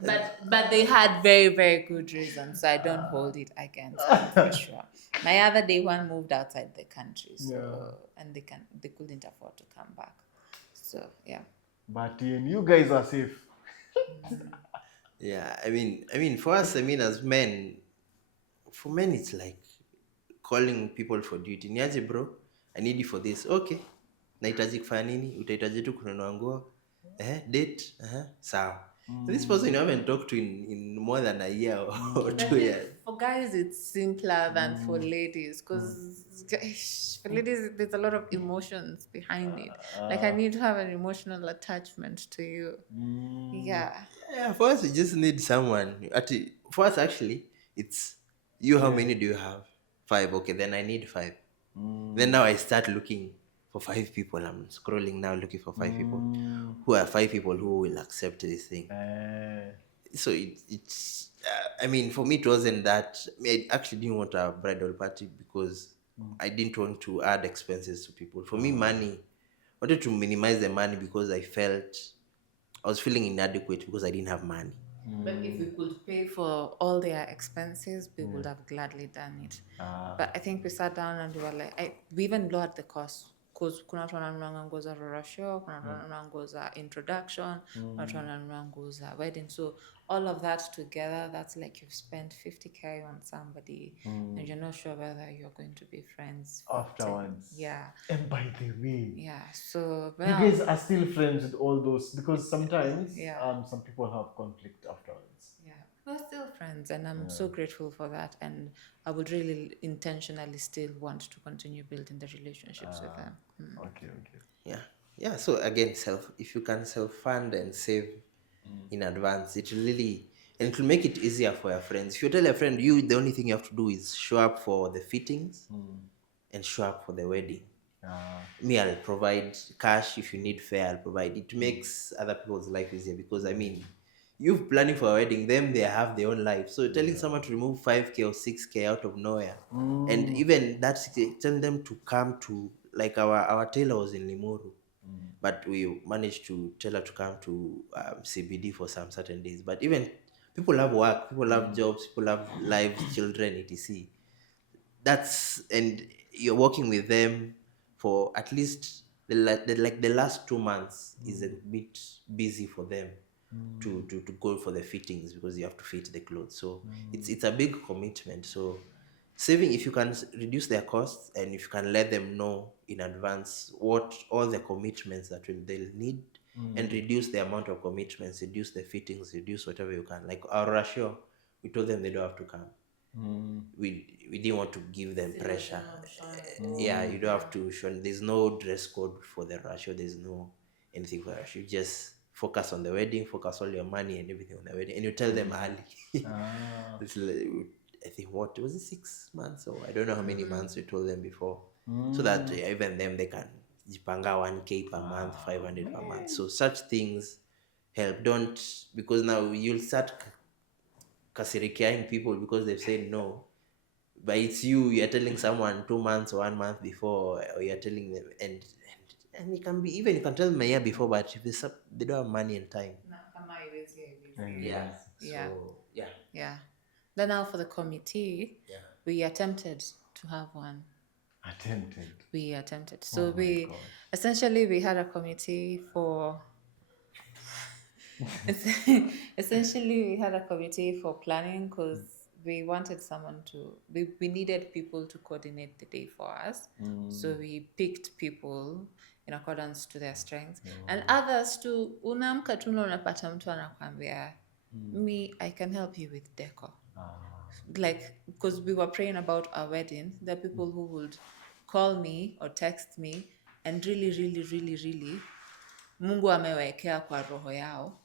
But they had very, very good reasons, so I don't hold it against them for sure. My other day one moved outside the country, so and they couldn't afford to come back. So yeah. But you guys are safe. Yeah, I mean, for us, as men, for men, it's like calling people for duty. Niaje bro, I need you for this. Okay, nahitaji kufanya nini? Utahitaji tu kununua nguo. Date. Sawa. This person you haven't talked to in more than a year or 2 years. For guys, it's simpler than for ladies, because for ladies, there's a lot of emotions behind it. Like, I need to have an emotional attachment to you. Yeah. For us, we just need someone. For us, actually, it's you. How many do you have? 5. Okay, then I need 5. Then now I start looking for 5 people. I'm scrolling now looking for 5 people. Who are 5 people who will accept this thing? So it's for me, it wasn't that. I actually didn't want a bridal party because I didn't want to add expenses to people. For me, money, I wanted to minimize the money because I was feeling inadequate because I didn't have money. But if we could pay for all their expenses, we would have gladly done it. But I think we sat down and we were like, we even lowered the cost. Because kuna watu wananunua nguo za Ruracio, kuna watu wananunua nguo za introduction, kuna watu wananunua nguo za wedding. So all of that together, that's like you've spent 50K on somebody and you're not sure whether you're going to be friends afterwards. Yeah. And by the way, yeah, so you guys are still friends with all those, because sometimes some people have conflict afterwards. We're still friends, and I'm so grateful for that, and I would really intentionally still want to continue building the relationships with them. Okay. Yeah. So again, if you can self-fund and save in advance, it will make it easier for your friends. If you tell a friend, the only thing you have to do is show up for the fittings and show up for the wedding. Me, I'll provide cash. If you need fare, I'll provide. It makes other people's life easier, because you planning for a wedding, them they have their own life. So telling someone to remove 5K or 6K out of nowhere, and even that 6K, telling them to come to, like, our tailor was in Limuru, but we managed to tell her to come to CBD for some certain days. But even people have work, people have jobs, people have lives, children, etc. And you're working with them for at least the last 2 months is a bit busy for them to go for the fittings, because you have to fit the clothes. So it's a big commitment. So saving, if you can reduce their costs, and if you can let them know in advance what all the commitments that they'll need, and reduce the amount of commitments, reduce the fittings, reduce whatever you can. Like our Ruracio, we told them they don't have to come. We didn't want to give them pressure. Yeah, you don't have to show. There's no dress code for the Ruracio. There's no anything for Ruracio. You just focus on the wedding, focus all your money and everything on the wedding, and you tell them early. It's like, I think, what was it, 6 months, or I don't know how many months we told them before, so that even them, they can jipanga 1K per month, 500 per month. So such things help. Don't, because now you'll start kasirikiaing people because they've said no, but it's you're telling someone 2 months or 1 month before, or you're telling them, and it can be, even you can tell them a year before, but if they don't have money and time. Yeah. Yeah. So yeah. Yeah. Then now for the committee, we attempted to have one. We attempted. So we essentially we had a committee for essentially we had a committee for planning, because we wanted someone to we needed people to coordinate the day for us. So we picked people in accordance to their strengths, and others too. Unaamka tu na unapata mtu anakuambia, me, I can help you with decor. Like, because we were praying about our wedding, there are people who would call me or text me and really Mungu amewekea kwa roho yao,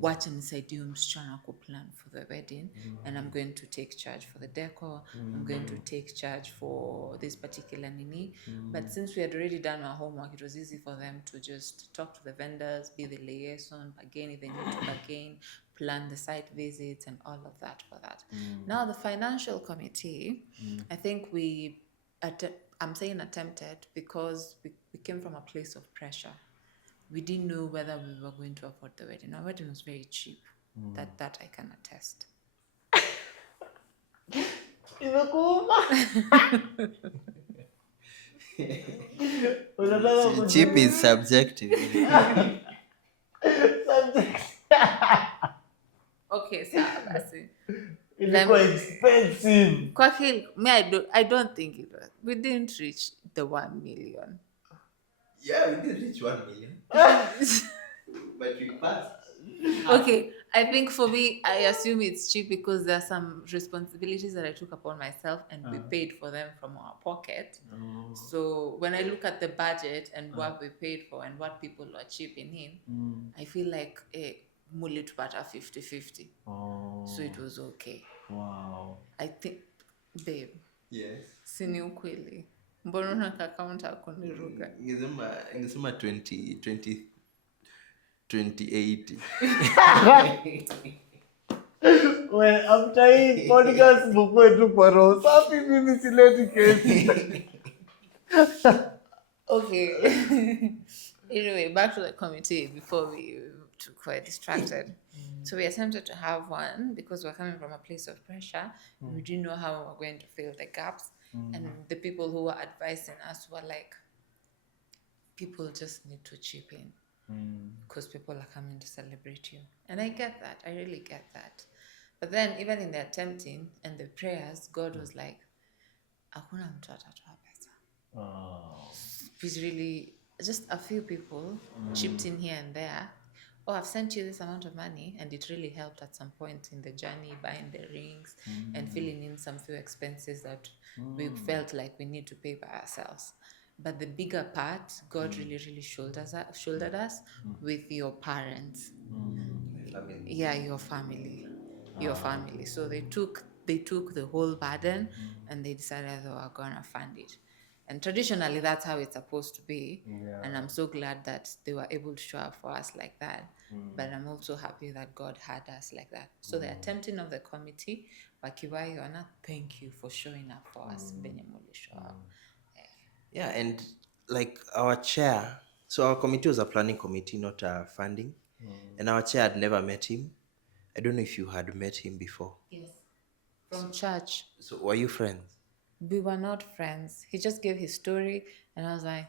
wacha nisaidie msichana kuplan for the wedding, and I'm going to take charge for the decor, I'm going to take charge for this particular nini. But since we had already done our homework, it was easy for them to just talk to the vendors, be the liaison, again if they need to again plan the site visits and all of that for that. Now the financial committee, I think I'm saying attempted because we came from a place of pressure. We didn't know whether we were going to afford the wedding. Our wedding was very cheap. That I can attest. Cheap is subjective. Okay, so basi. Ilikuwa expensive. Kwake, I don't think it was. We didn't reach the 1 million. Yeah, we did reach 1 million. But we passed. Okay, I think for me, I assume it's cheap because there are some responsibilities that I took upon myself, and we paid for them from our pocket. So when I look at the budget and what we paid for and what people are chipping in, I feel like muli tupata 50-50. So it was okay. Wow. I think, babe. Yes. Sini ukweli. Mbona unaka counter kuniruka? Ningesema 2080. Well, after hii podcast mkwe tu kwa roho safi, mimi sileti kesi. Okay. Anyway, back to the committee before we took quite distracted. So we attempted to have one because we're coming from a place of pressure. We didn't know how we were going to fill the gaps. And the people who were advising us were like, people just need to chip in because people are coming to celebrate you. And I get that. I really get that. But then even in the attempting and the prayers, God was like, hakuna mtu atatoa pesa. It's really just a few people chipped in here and there. Oh, I've sent you this amount of money, and it really helped at some point in the journey, buying the rings and filling in some few expenses that we felt like we need to pay by ourselves. But the bigger part, God really shouldered us with your parents. Yeah, your family. So they took the whole burden, and they decided they were gonna fund it. And traditionally, that's how it's supposed to be. Yeah. And I'm so glad that they were able to show up for us like that. But I'm also happy that God had us like that. So the attempting of the committee, wakiwai wana, thank you for showing up for us. Benye muli show up. Yeah, and like our chair, so our committee was a planning committee, not a funding. And our chair had never met him. I don't know if you had met him before. Yes. From church. So were you friends? We were not friends. He just gave his story and I was like,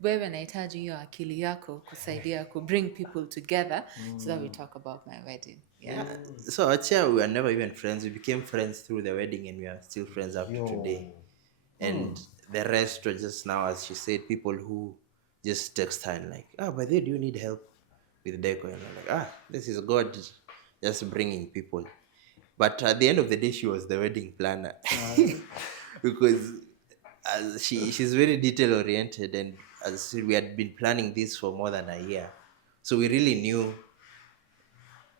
wewe nahitaji hiyo akili yako kusaidia ku bring people together so that we talk about my wedding. Yeah. So our chair, we were never even friends. We became friends through the wedding and we are still friends up to today. And the rest were just now, as she said, people who just text her and like, by the way, do you need help with deco? And I'm like, this is God just bringing people. But at the end of the day, she was the wedding planner. Because she's very detail oriented, and as I said, we had been planning this for more than a year. So we really knew,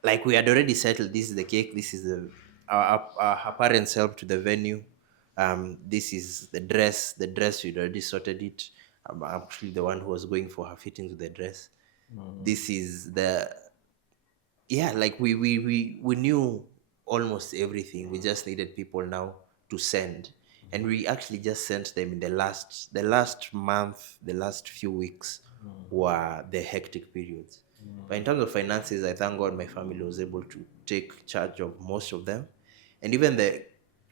like we had already settled, this is the cake, this is her parents helped to the venue, this is the dress we'd already sorted it. I'm actually the one who was going for her fitting to the dress. This is the, like we knew almost everything. We just needed people now to send, and we actually just sent them in the last month. The last few weeks were the hectic periods. But in terms of finances, I thank God my family was able to take charge of most of them. And even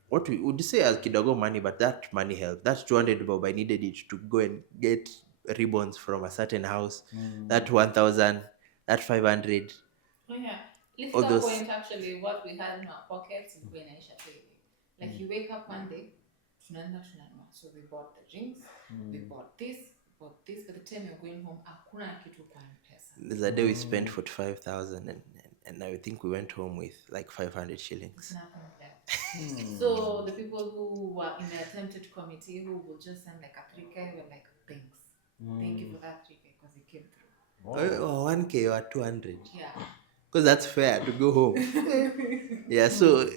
what we would say as kidogo money, but that money helped. That 200 bob, I needed it to go and get ribbons from a certain house. That 1,000, that 500. Oh yeah. Lift All that those- point, actually, what we had in our pockets is going like you wake up one day, tunaenda. So we bought the drinks, we bought this, by the time you're going home, hakuna kitu kwa M-Pesa. There's a day we spent 45,000 and I think we went home with like 500 shillings. Nothing left. So the people who were in the attempted committee who will just send like a 3K were like, thanks. Thank you for that 3K because it came through. Or 1K or 200. Yeah. Because that's fair to go home. Yeah, so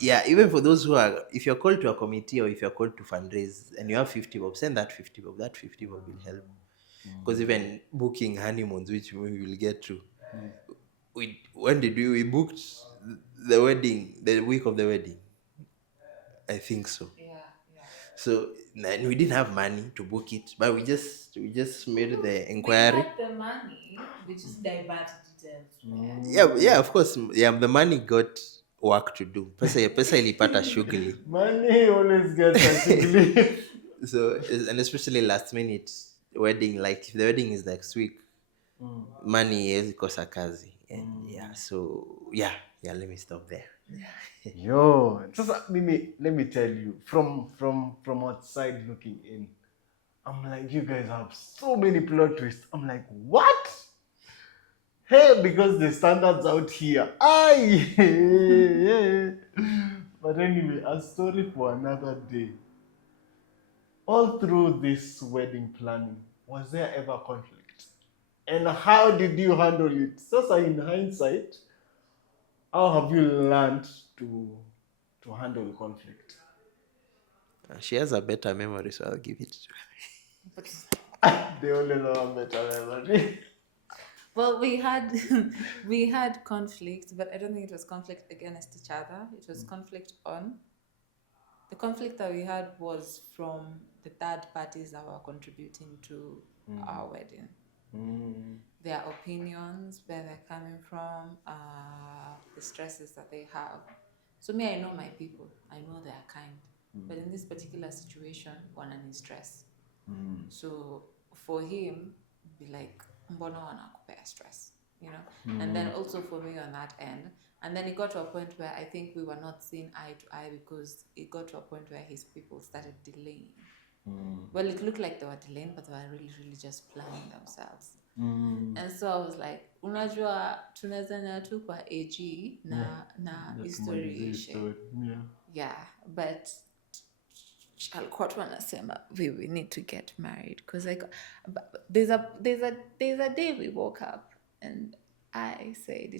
even for those who are, if you're called to a committee or if you're called to fundraise and you have 50 bob, send that 50 bob. That 50 bob will help. Because even booking honeymoons, which we will get to, we booked the wedding, the week of the wedding? I think so. Yeah. So and we didn't have money to book it, but we just made the inquiry. We had the money, we just diverted details. Yeah, of course. Yeah, the money got work to do. Pesa ilipata shughuli. Money always gets a shughuli. So, and especially last minute wedding, like if the wedding is next week, money is kosa kazi. And let me stop there. Yo, just Mimi, let me tell you, from outside looking in, I'm like, you guys have so many plot twists. I'm like, what? Hey, because the standards out here. Aye. But anyway, a story for another day. All through this wedding planning, was there ever conflict? And how did you handle it? So in hindsight, how have you learned to handle conflict? She has a better memory, so I'll give it to her. They only know a better memory. Well, we had conflict, but I don't think it was conflict against each other. It was conflict on. The conflict that we had was from the third parties that were contributing to our wedding. Their opinions, where they're coming from, the stresses that they have. So me, I know my people. I know they are kind. But in this particular situation, one need stress. So for him, be like, mbona wanakupea stress, you know? And then also for me on that end. And then it got to a point where I think we were not seeing eye to eye because it got to a point where his people started delaying. Well, it looked like they were delaying, but they were really, really just planning themselves. And so I was like, unajua tunaweza tu kwa AG na history ishe. Yeah, but alikuwa tu anasema we need to get married because like there's a day we woke up and I said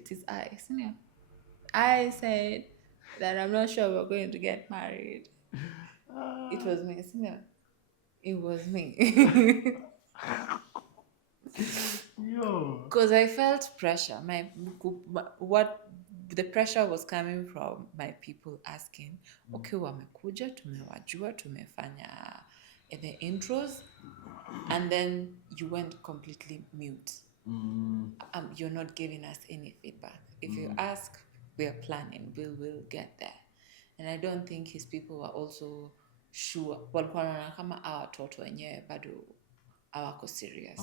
I said that I'm not sure we're going to get married. It was me, It was me. Yo. Because I felt pressure. What the pressure was coming from my people asking, okay, wamekuja, tumewajua, tumefanya the intros, and then you went completely mute. You're not giving us any feedback. If you ask, we are planning. We'll get there. And I don't think his people were also sure. Walikuwa wanaona kama hawa watoto wenyewe bado hawako serious.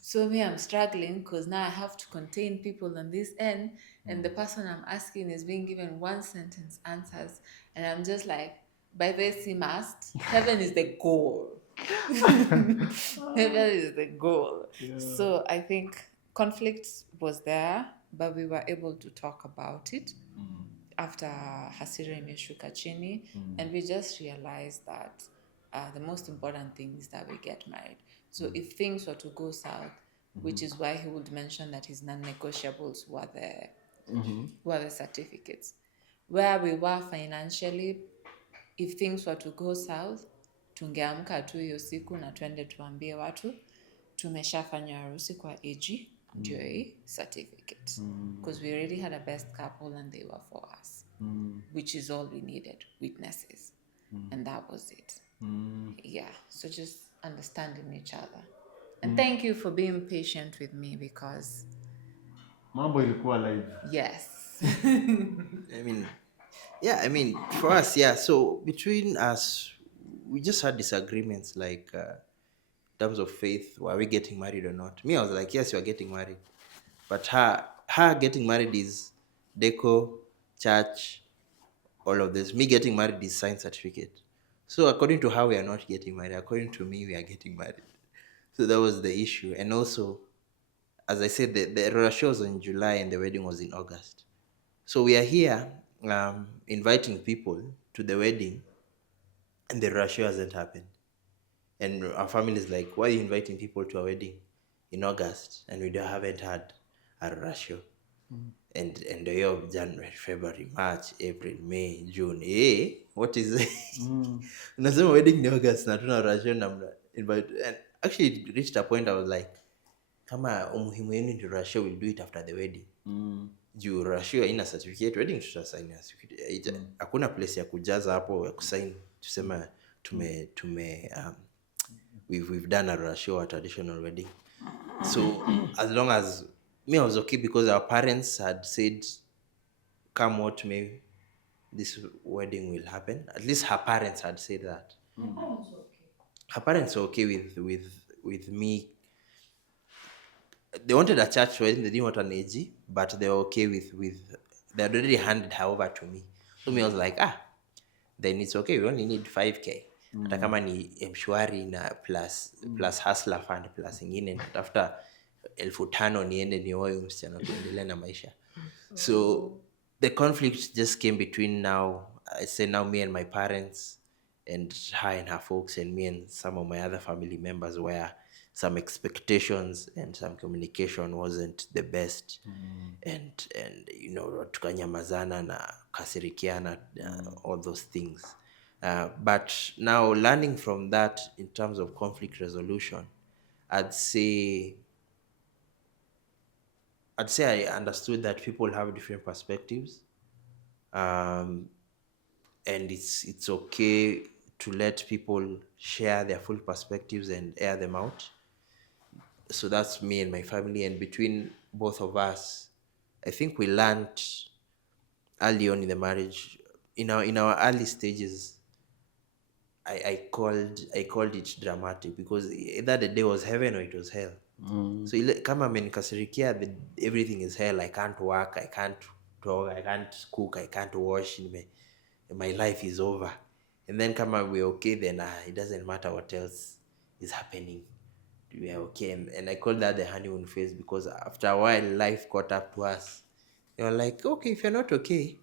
So me, I'm struggling because now I have to contain people on this end, and the person I'm asking is being given one sentence answers, and I'm just like, by this he must. Heaven is the goal. Heaven is the goal. Yeah. So I think conflict was there, but we were able to talk about it after hasira imeshuka chini, and we just realized that the most important thing is that we get married. So if things were to go south, which is why he would mention that his non-negotiables were the certificates. Where we were financially, if things were to go south, tungeamka tu hiyo siku na twende tuambie watu tumeshafanya harusi kwa AG ndio hii certificate, because we already had a best couple and they were for us, which is all we needed, witnesses, and that was it. Yeah, so just understanding each other, and thank you for being patient with me, because Mambo ilikuwa live. yes. I mean, for us, yeah. So between us, we just had disagreements, like in terms of faith. Were we getting married or not? Me, I was like, yes, you are getting married. But her getting married is deco, church, all of this. Me getting married is signed certificate. So according to her, we are not getting married. According to me, we are getting married. So that was the issue. And also, as I said, the Ruracio was in July and the wedding was in August. So we are here inviting people to the wedding, and the Ruracio hasn't happened. And our family is like, why are you inviting people to a wedding in August and we haven't had a Ruracio? And the year of January, February, March, April, May, June. What is it? Unasema wedding in August na tuna Ruracio na invite. And actually it reached a point I was like, kama umuhimu yenu ndio Ruracio, will do it after the wedding. Juu Ruracio haina certificate, wedding tutasign certificate. Hakuna place ya kujaza hapo ya kusign tuseme we've done a Ruracio, a traditional wedding. So as long as me, I was okay, because our parents had said, come what may, this wedding will happen. At least her parents had said that. Her parents were okay with me. They wanted a church wedding, they didn't want an AG, but they were okay with they had already handed her over to me. So me, I was like, then it's okay, we only need 5K. Hata kama ni mshwari na plus hustler fund plus ingine natafuta 5,000 niende nioe msichana tuendelee na maisha. So the conflict just came between now me and my parents, and her and her folks, and me and some of my other family members, where some expectations and some communication wasn't the best. And tukanyamazana na kasirikiana, all those things. But now learning from that in terms of conflict resolution, I'd say I understood that people have different perspectives, and it's okay to let people share their full perspectives and air them out. So that's me and my family, and between both of us, I think we learned early on in the marriage. In our early stages, I called it dramatic, because either the day was heaven or it was hell. So kama amenikasirikia, everything is hell. I can't work, I can't talk, I can't cook, I can't wash, my life is over. And then kama we're okay, then it doesn't matter what else is happening, we are okay. And I call that the honeymoon phase, because after a while life caught up to us. You're like, okay, if you're not okay,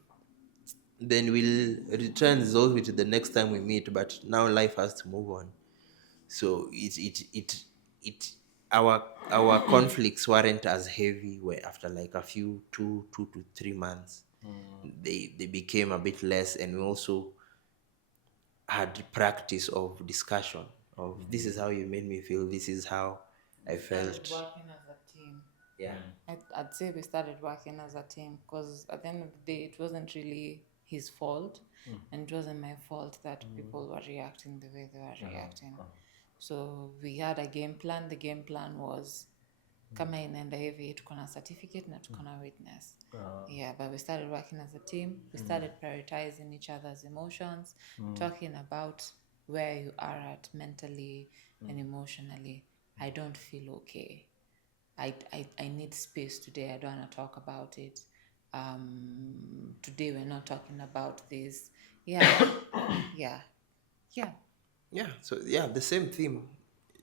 then we'll try and resolve it the next time we meet, but now life has to move on. So our conflicts weren't as heavy where after like a few 2 to 3 months. They became a bit less, and we also had practice of discussion. of this is how you made me feel, this is how I Started felt. working as a team. Yeah. I'd say we started working as a team because at the end of the day, it wasn't really his fault, and it wasn't my fault that people were reacting the way they were reacting. So we had a game plan. The game plan was kama inaenda hivi tuko na certificate na tuko na witness. Yeah, but we started working as a team. We started prioritizing each other's emotions, talking about where you are at mentally and emotionally. I don't feel okay. I need space today. I don't want to talk about it. Today we're not talking about this. Yeah. Yeah. So the same theme,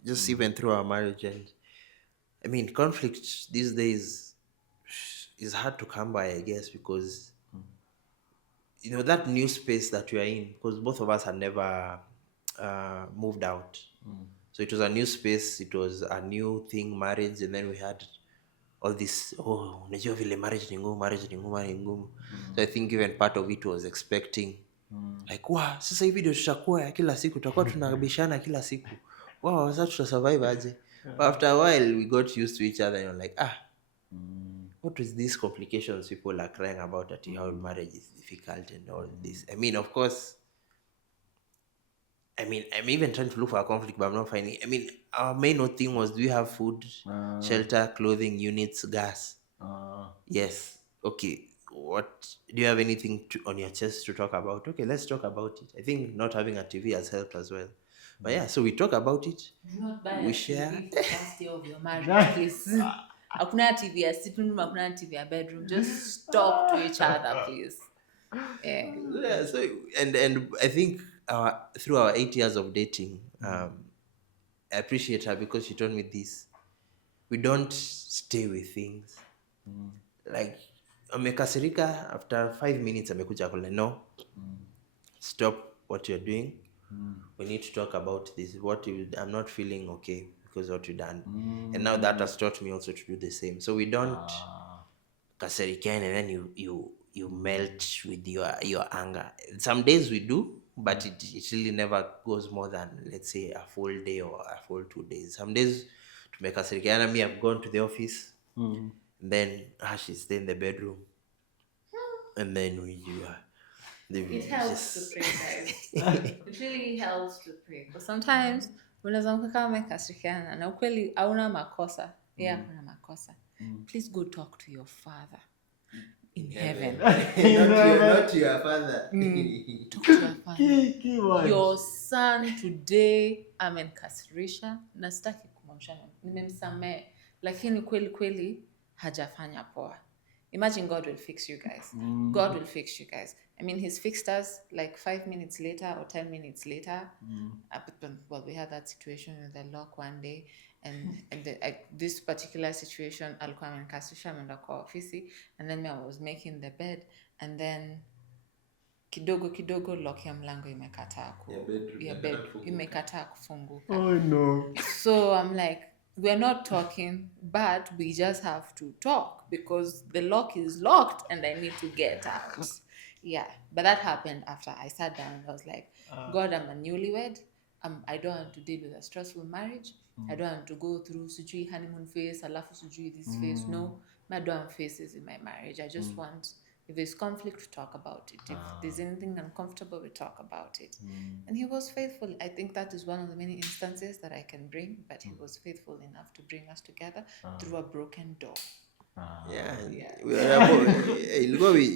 just even through our marriage. And I mean, conflict these days is hard to come by, I guess, because that new space that we are in, because both of us had never moved out. So it was a new space, it was a new thing, marriage, and then we had all this, unajua vile marriage ni ngumu. So I think even part of it was expecting like, sasa hivi ndio tutakuwa kila siku tutakuwa tunabishana kila siku. Sasa tutasurvive aje? But after a while we got used to each other and you're like, what is these complications people are crying about at how marriage is difficult and all this? I mean, of course, I'm even trying to look for a conflict, but I'm not finding. I mean, our main thing was, do we have food, shelter, clothing, units, gas? Yes. Okay. What do you have anything on your chest to talk about? Okay, let's talk about it. I think not having a TV has helped as well. But yeah, so we talk about it. Do not buy We a share. TV for first year of your marriage, please. Hakuna TV ya sitting room, hakuna TV ya bedroom. Just talk to each other, please. Yeah. So and I think through our 8 years of dating, I appreciate her because she told me this: we don't stay with things. Like amekasirika, after 5 minutes amekuja kule, no, stop what you're doing. We need to talk about this. I'm not feeling okay because of what you done. And now that has taught me also to do the same. So we don't kasirikan and then you melt with your anger. Some days we do, but it really never goes more than, let's say, a full day or a full 2 days. Some days tumekasirikiana, me, I've gone to the office, and then she's stay in the bedroom, and then it helps to pray, guys. It really helps to pray. But sometimes unaweza mka kama umekasirikiana na ukweli hauna makosa. Yeah, kuna makosa. Please go talk to your father in heaven. Not your father. Talk to your father. Your son today amenikasirisha na sitaki kumwamsha, nimemsamehe, lakini kweli hajafanya poa. Imagine God will fix you guys. God will fix you guys. I mean, he's fixed us like 5 minutes later or 10 minutes later. Well, we had that situation with the lock one day, and this particular situation, alikuwa amenikasirisha, ameenda kwa ofisi, and then I was making the bed, and then kidogo lock ya mlango imekataa imekataa kufunguka. Oh no. So I'm like, we're not talking, but we just have to talk because the lock is locked and I need to get out. Yeah, but that happened after I sat down and I was like, God, I'm a newlywed. I don't want to deal with a stressful marriage. I don't want to go through sujui honeymoon phase, alafu sujui this phase. No, I don't want phases in my marriage. I just want, if there's conflict, we talk about it. If there's anything uncomfortable, we talk about it. And he was faithful. I think that is one of the many instances that I can bring, but he was faithful enough to bring us together through a broken door.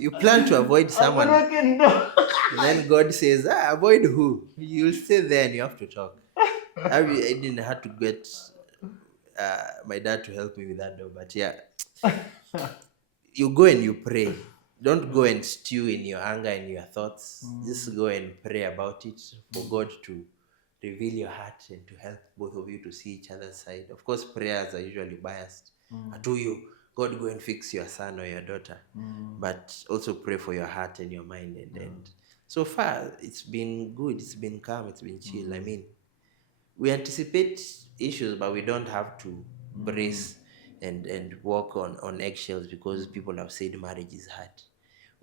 You plan to avoid someone, and then God says, avoid who? You'll stay there and you have to talk. I didn't have to get my dad to help me with that door, but yeah, you go and you pray. Don't go and stew in your anger and your thoughts. Just go and pray about it for God to reveal your heart and to help both of you to see each other's side. Of course, prayers are usually biased. To you, God, go and fix your son or your daughter. But also pray for your heart and your mind. And so far, it's been good. It's been calm. It's been chill. I mean, we anticipate issues, but we don't have to brace and walk on eggshells because people have said marriage is hard.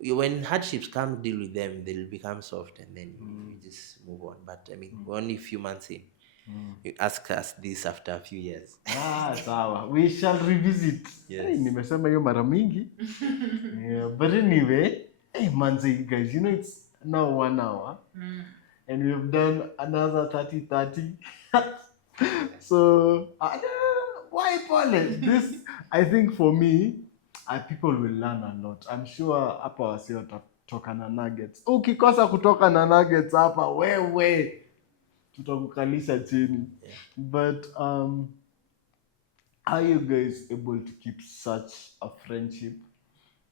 When hardships come, deal with them, they'll become soft, and then you just move on. But I mean, we're only a few months in. You ask us this after a few years. Sawa. We shall revisit. Yes. Hey, nimesema hiyo mara mingi. Yeah, but anyway, hey manze, guys, it's now 1 hour. And we've done another 30. So, why pole? This, I think for me, people will learn a lot. I'm sure hapa wasi watatoka na nuggets. Ukikosa kutoka na nuggets hapa, wewe tutakukalisha chini. Yeah. But are you guys able to keep such a friendship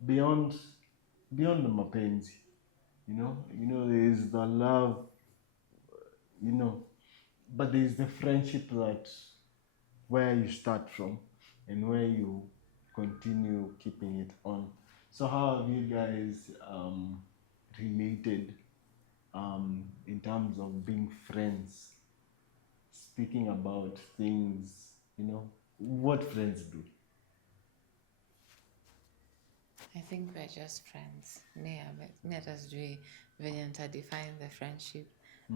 beyond the mapenzi? There is the love, but there is the friendship that where you start from and where you continue keeping it on. So how have you guys related in terms of being friends? Speaking about things, what friends do. I think we're just friends. Me atasijui venye nitadefine the friendship.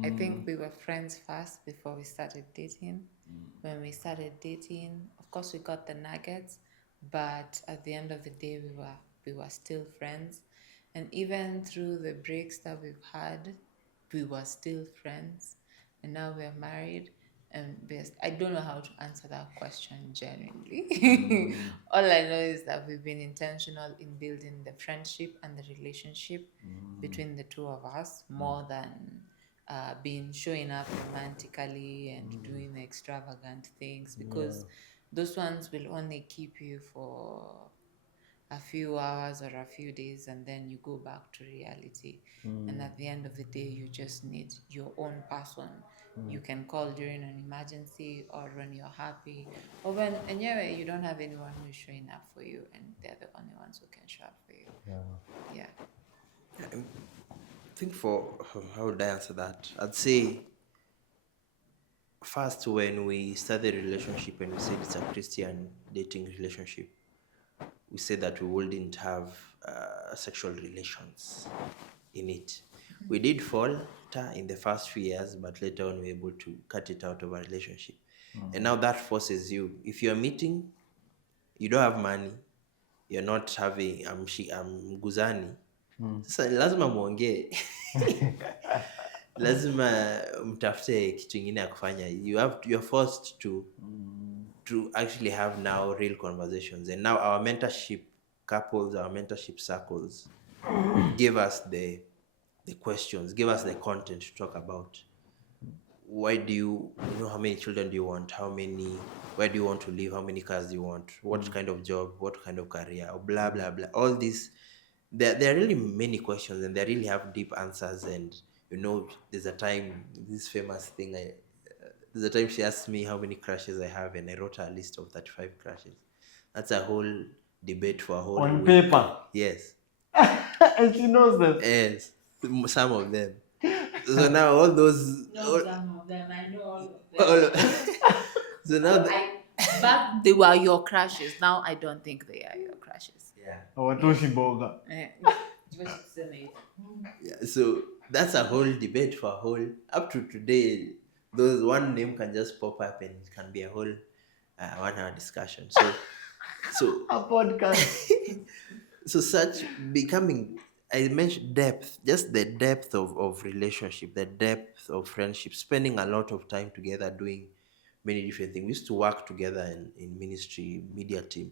I think we were friends first before we started dating. When we started dating, of course we got the nuggets, but at the end of the day we were still friends. And even through the breaks that we've had, we were still friends. And now we're married. And I don't know how to answer that question genuinely. All I know is that we've been intentional in building the friendship and the relationship between the two of us more than being showing up romantically and doing extravagant things, because those ones will only keep you for a few hours or a few days, and then you go back to reality. And at the end of the day, you just need your own person. You can call during an emergency or when you're happy, or when anyway you don't have anyone who's showing up for you, and they're the only ones who can show up for you. Yeah. I think how would I answer that? I'd say first, when we started the relationship and we said it's a Christian dating relationship, we said that we wouldn't have sexual relations in it. We did falter in the first few years, but later on we were able to cut it out of our relationship. And now that forces you. If you're meeting, you don't have money, you're not having guzani. Sasa lazima muongee. Lazima mtafute kitu ingine ya kufanya. You're forced to actually have now real conversations. And now our mentorship couples, our mentorship circles give us the questions, give us the content to talk about. Why do you know how many children do you want? Where do you want to live? How many cars do you want? What kind of job? What kind of career? Or blah, blah, blah. All these, there are really many questions, and they really have deep answers. And there's a time, this famous thing, there's a time she asked me how many crushes I have, and I wrote her a list of 35 crushes. That's a whole debate for a whole On week. paper. Yes. And she knows them. Yes. Some of them. So now all those... some of them. I know all all of them. So now... But they were your crushes. Now I don't think they are your crushes. Yeah. Hawatoshi boga. Yeah. So that's a whole debate for a whole... Up to today, those one name can just pop up and it can be a whole 1 hour discussion. So A podcast. so such becoming... I mentioned depth, just the depth of relationship, the depth of friendship, spending a lot of time together doing many different things. We used to work together in ministry, media team.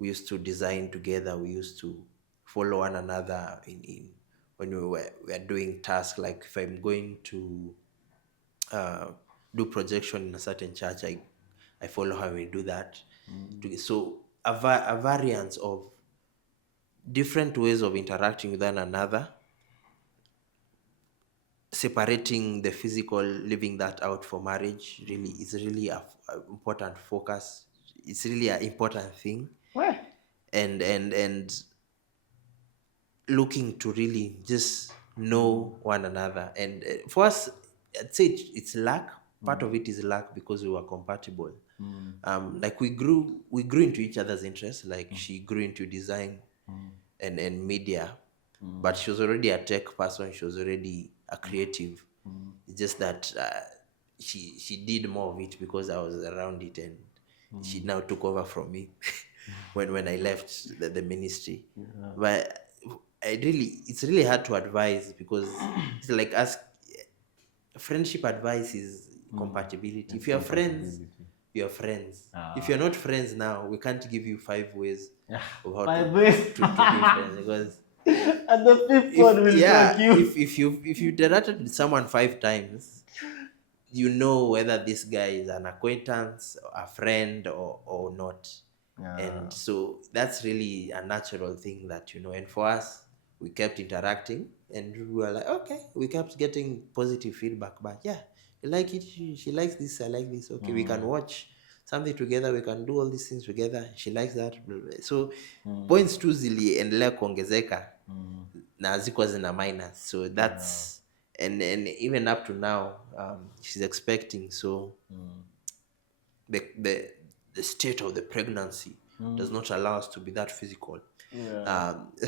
We used to design together. We used to follow one another in when we were doing tasks. Like if I'm going to do projection in a certain church, I follow how we do that. So a variance of different ways of interacting with one another, separating the physical, leaving that out for marriage really is really a important focus. It's really an important thing. Where? And looking to really just know one another. And for us, I'd say it's luck. Part of it is luck because we were compatible. Like we grew into each other's interests. Like she grew into design and media, but she was already a tech person. She was already a creative. It's just that she did more of it because I was around it, and she now took over from me when I left the ministry. But it's really hard to advise, because it's like friendship advice is compatibility. If you're friends, you're friends. If you're not friends now, we can't give you 5 ways of how to be friends, because And the fifth one will fuck you. if you interacted with someone 5 times, you know whether this guy is an acquaintance, a friend, or not. And so that's really a natural thing that, and for us, we kept interacting, and we were like, okay, we kept getting positive feedback, but yeah, you like it, she likes this, I like this, okay, we can watch something together, we can do all these things together, she likes that, blah, blah. So points tu ziliendelea kuongezeka na ziko zina minus, so that's and even up to now, she's expecting, so the state of the pregnancy does not allow us to be that physical.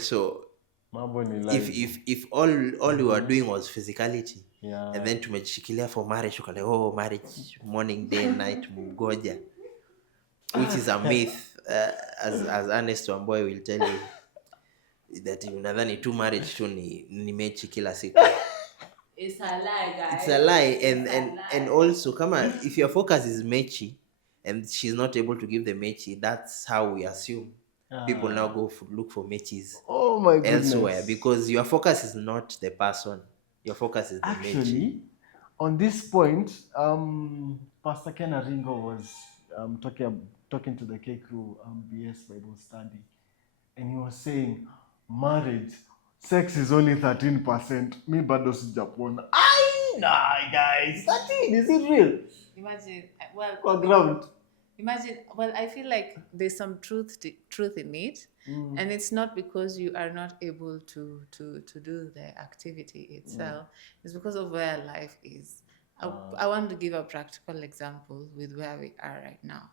So if all we were doing was physicality, and then tumejishikilia for marriage, ukale, oh, marriage morning day night mgoja, which is a myth, as Ernest Wamboy will tell you, that unadhani tu marriage tu ni mechi kila siku. It's a lie, guys. It's a lie. And also, kama if your focus is mechi and she's not able to give the mechi, that's how we assume people now go look for mechis elsewhere, because your focus is not the person, your focus is the mechi. Actually, on this point, Pastor Ken Aringo was talking to the K Crew BS Bible study, and he was saying, marriage, sex is only 13%. Me bado sijapona. Nah, guys, 13, is it real? Imagine, I feel like there's some truth in it, and it's not because you are not able to do the activity itself. It's because of where life is. I want to give a practical example with where we are right now.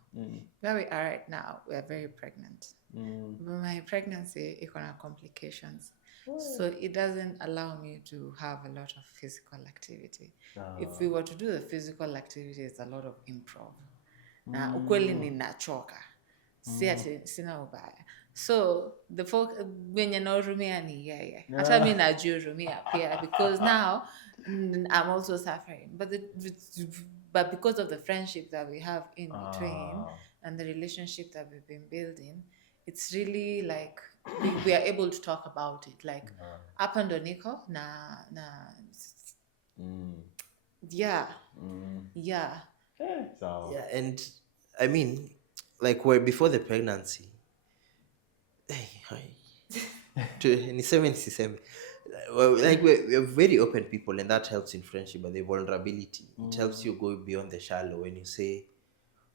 Where we are right now, we are very pregnant. My pregnancy is gonna complications, so it doesn't allow me to have a lot of physical activity. If we were to do the physical activity, it's a lot of improv. Na ukweli ninachoka, sina ubaya. So the folk wenye naurumia ni yeye, hata mimi najurumia pia, because now I'm also suffering, but because of the friendship that we have in between and the relationship that we've been building, it's really like we are able to talk about it, like hapa ndo niko na yeah. And I mean, like, we're before the pregnancy, like, we're very open people, and that helps in friendship. But the vulnerability, it helps you go beyond the shallow. When you say,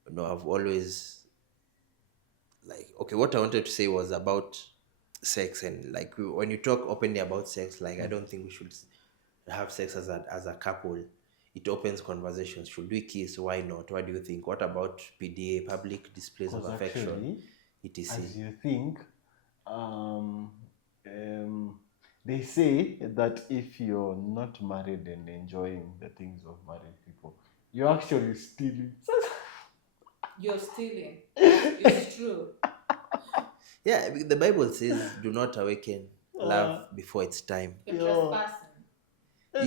I've always, like, okay, what I wanted to say was about sex, and like, when you talk openly about sex, like, I don't think we should have sex as a couple. It opens conversations. Should we kiss? Why not? What do you think? What about PDA, public displays of affection? Etc. As you think, they say that if you're not married and enjoying the things of married people, you're actually stealing. You're stealing. It's true. Yeah, the Bible says, do not awaken love before it's time. You're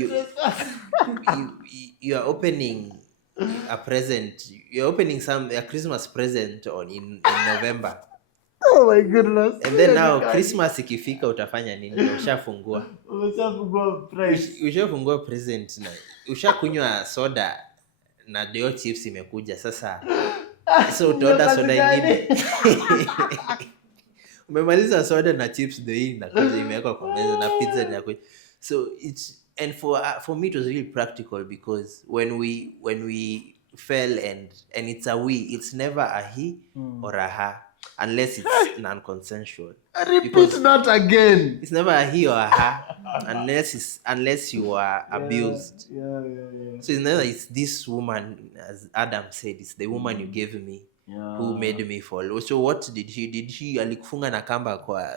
trespassing. You are opening a present. You're opening a Christmas present in November. Oh my goodness. And then now Christmas ikifika utafanya nini? Ushafungua present na ushakunywa soda na deo chips imekuja sasa. So utaoda soda ingine. Umemaliza soda na chips ndio hii inakuja imewekwa kwa meza na pizza inakuja. So it's, and for me it was really practical, because when we fell, and it's a we, it's never a he or a her, unless it's non-consensual. Repeat that again. It's never a he or a her unless you are abused. Yeah. So it's never, it's this woman, as Adam said, it's the woman you gave me who made me fall. So what did she alikufunga na kamba kwa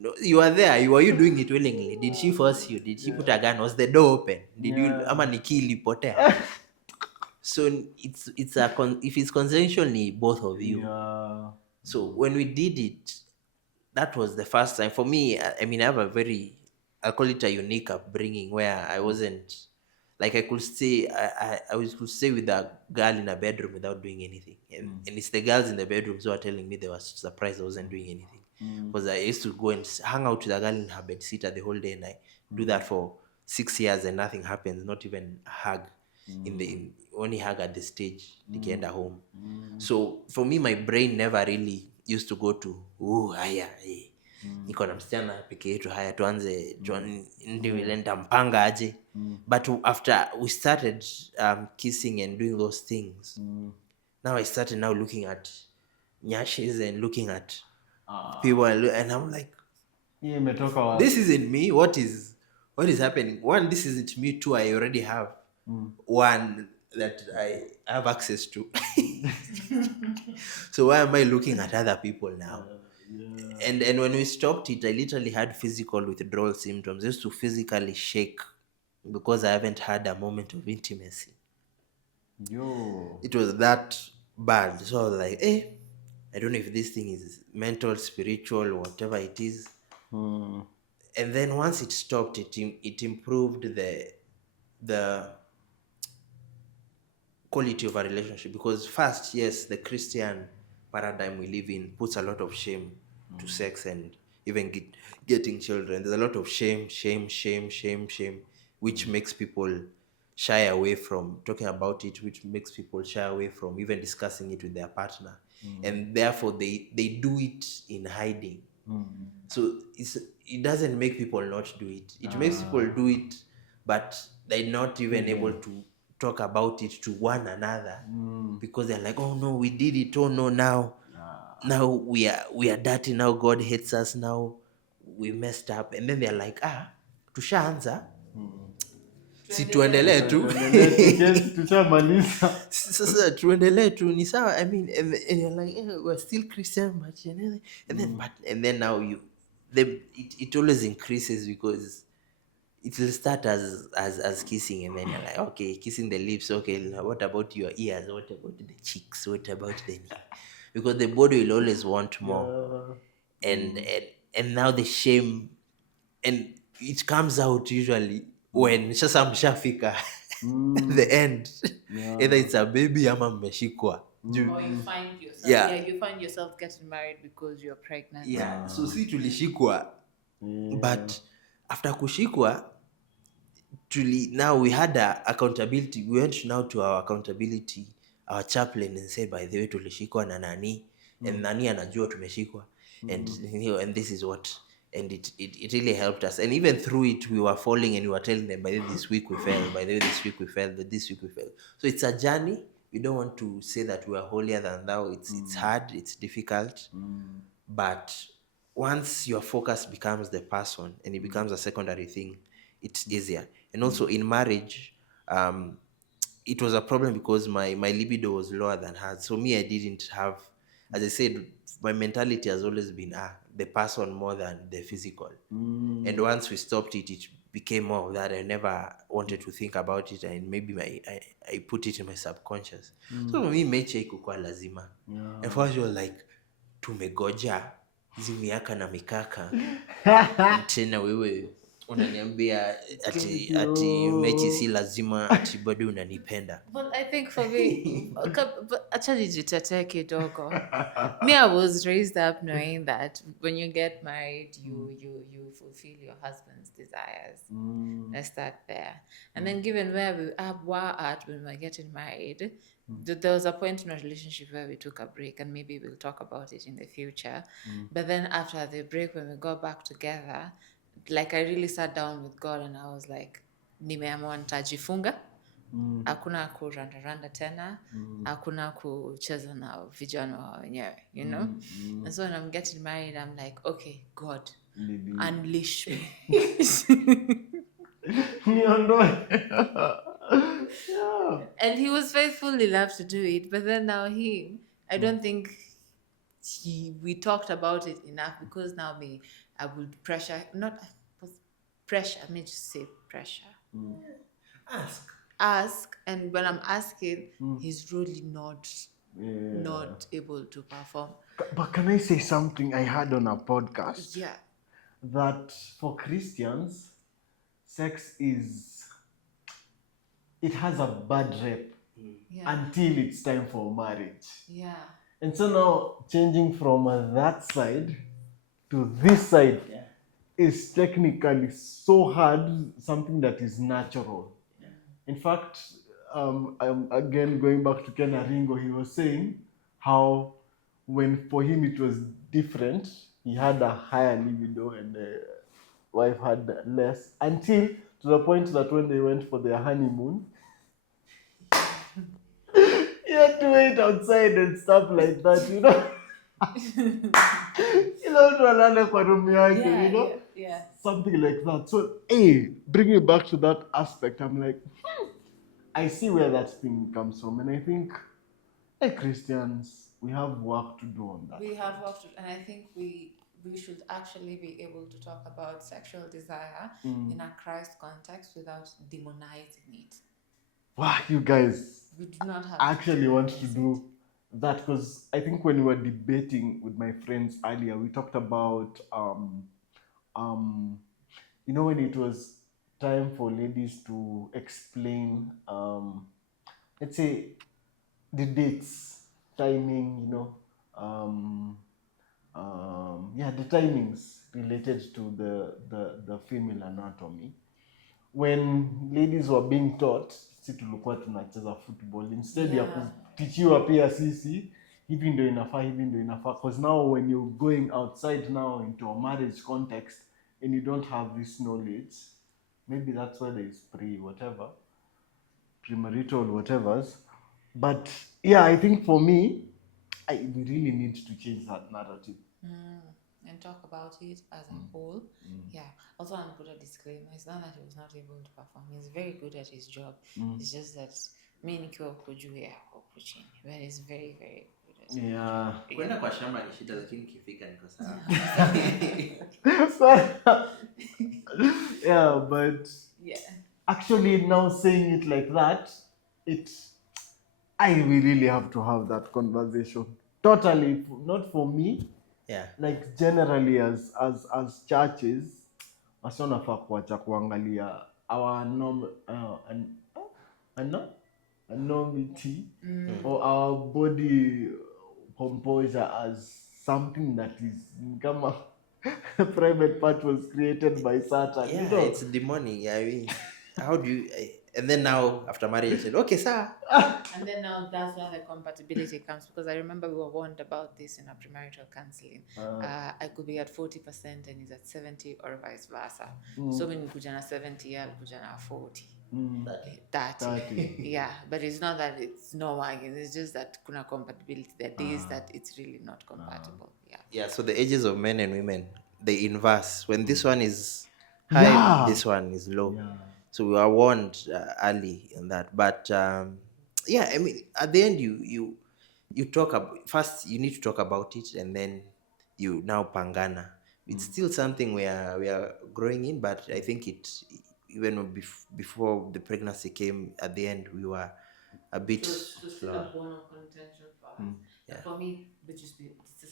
No, you were there. Were you doing it willingly? Did she force you? Did she put a gun? Was the door open? Did you Yeah. ama ni key ilipotea? So if it's consensually both of you. Yeah. So when we did it, that was the first time for me. I mean, I have a very, I call it a unique upbringing where I wasn't like I could stay. Could stay with a girl in a bedroom without doing anything, and it's the girls in the bedrooms who are telling me they were surprised I wasn't doing anything, because I used to go and hang out with a girl in her bed sitter the whole day, and I do that for 6 years and nothing happens, not even a hug. Only hug at the stage nikienda home. So for me, my brain never really used to go to haya niko na msichana peke yetu, haya tuanze ndi vile nitampanga aje. But after we started kissing and doing those things, now I started now looking at nyashes and looking at people, and I'm like, Hii imetoka wapi? this isn't me. What is happening? One, this isn't me. Two, I already have one that I have access to. So why am I looking at other people now? And when we stopped it, I literally had physical withdrawal symptoms. I used to physically shake because I haven't had a moment of intimacy. Yo. It was that bad. So I was like, I don't know if this thing is mental, spiritual, whatever it is. And then once it stopped, it improved the quality of a relationship, because first, yes, the Christian paradigm we live in puts a lot of shame to sex and even getting children. There's a lot of shame, which makes people shy away from talking about it, which makes people shy away from even discussing it with their partner. And therefore they do it in hiding. So it doesn't make people not do it. It makes people do it, but they're not even able to talk about it to one another, because they're like, oh no, we did it. Oh no, now we are dirty. Now God hates us. Now we messed up. And then they're like, tushaanza, si tuendelee tu. Tushamaliza. Sasa tuendelee tu ni sawa. I mean, and you're like, we're still Christian, but and then now it always increases, because it will start as kissing, and then you're like, okay, kissing the lips, okay, what about your ears, what about the cheeks, what about the knee? Because the body will always want more. And now the shame, and it comes out usually when sasa mshafika the end. Either it's a baby ama mmeshikwa. Or you find yourself, you find yourself getting married because you're pregnant. So si tulishikwa, but after kushikwa, now we had accountability. We went now to our accountability, our chaplain, and said, by the way, tulishikwa na nani, and nani anajua tumeshikwa, and this is what, and it really helped us. And even through it, we were falling, and we were telling them, by the way, this week we fell, by the way, this week we fell, this week we fell. So it's a journey. We don't want to say that we are holier than thou. It's hard, it's difficult, but once your focus becomes the person and it becomes a secondary thing, it's easier. And also in marriage, it was a problem because my libido was lower than hers. So me, I didn't have, as I said, my mentality has always been the person more than the physical. And once we stopped it, it became more of that. I never wanted to think about it, and maybe I put it in my subconscious. So for me, mecha ikukuwa lazima. And first you were like, tumegoja hizi miaka na mikaka tena wewe unaniambia ati mechi si lazima, ati bado unanipenda. But I think for me, actually jitetee kidogo. Me, I was raised up knowing that when you get married, you fulfill your husband's desires. Let's start there. And then given where we were at when we were getting married, there was a point in our relationship where we took a break, and maybe we'll talk about it in the future. But then after the break, when we got back together, like I really sat down with God, and I was like, nimeamua nitajifunga. Hakuna kurandaranda tena, hakuna kucheza na vijana wa wenyewe, you know? And so when I'm getting married, I'm like, okay, God, unleash me. Yeah. And he was faithful enough to do it, but then now I don't think we talked about it enough, because now I would pressure, not pressure, let me just say pressure. Ask, and when I'm asking, he's really not able to perform. But can I say something I heard on a podcast? Yeah. That for Christians, sex it has a bad rep Yeah. until it's time for marriage. Yeah. And so now changing from that side to this side is technically so hard, something that is natural. In fact, I'm again going back to Ken Aringo, he was saying how when for him it was different, he had a higher libido and the wife had less, until to the point that when they went for their honeymoon, he had to wait outside and stuff like that, you know. Tualale kwa room yake, you know. Yeah. Something like that. So, bringing it back to that aspect, I'm like, I see where that thing comes from, and I think, Christians, we have work to do on that. We have work to, and I think we should actually be able to talk about sexual desire in a Christ context without demonizing it. Wow, you guys, We do not have I actually want to do that, because I think when we were debating with my friends earlier, we talked about you know, when it was time for ladies to explain let's say the dates, timing, you know, the timings related to the female anatomy. When ladies were being taught, si tulikuwa tunacheza football instead ya kutichiwa pia sisi hivi ndio inafaa, because now when you're going outside now into a marriage context and you don't have this knowledge, maybe that's why there is premarital whatevers. But yeah, I think for me, we really need to change that narrative. And talk about it as a whole. Yeah. Also, I'll put a disclaimer. It's not that he was not able to perform. He's very good at his job. It's just that mi nikiwa huko juu ya huko chini. But he's very, very good at his Yeah. Kwenda kwa shamba ni shida, lakini kifika niko sawa. Yeah, but actually now saying it like that, we really have to have that conversation. Totally, not for me. Yeah. Like generally as churches, wasionafaa kuacha kuangalia our enormity or our body composure as something that is kama a private part was created by Satan. Yeah, you know? it's demonic. I mean, how do you? And then now after marriage, you said, okay, sir. And then now that's where the compatibility comes, because I remember we were warned about this in our premarital counseling. I could be at 40% and he's at 70, or vice versa. So when kuja na 70, I'll kuja na 40. 30. Yeah, but it's not that it's not working. It's just that kuna compatibility. There are days that it's really not compatible. Yeah. So the ages of men and women, they inverse. When this one is high, this one is low. Yeah. So we are warned early in that. But I mean, at the end, you talk about, first you need to talk about it, and then you now pangana. It's still something we are growing in, but I think even before the pregnancy came, at the end we were a bit. So still a bone of contention for us. For me, this is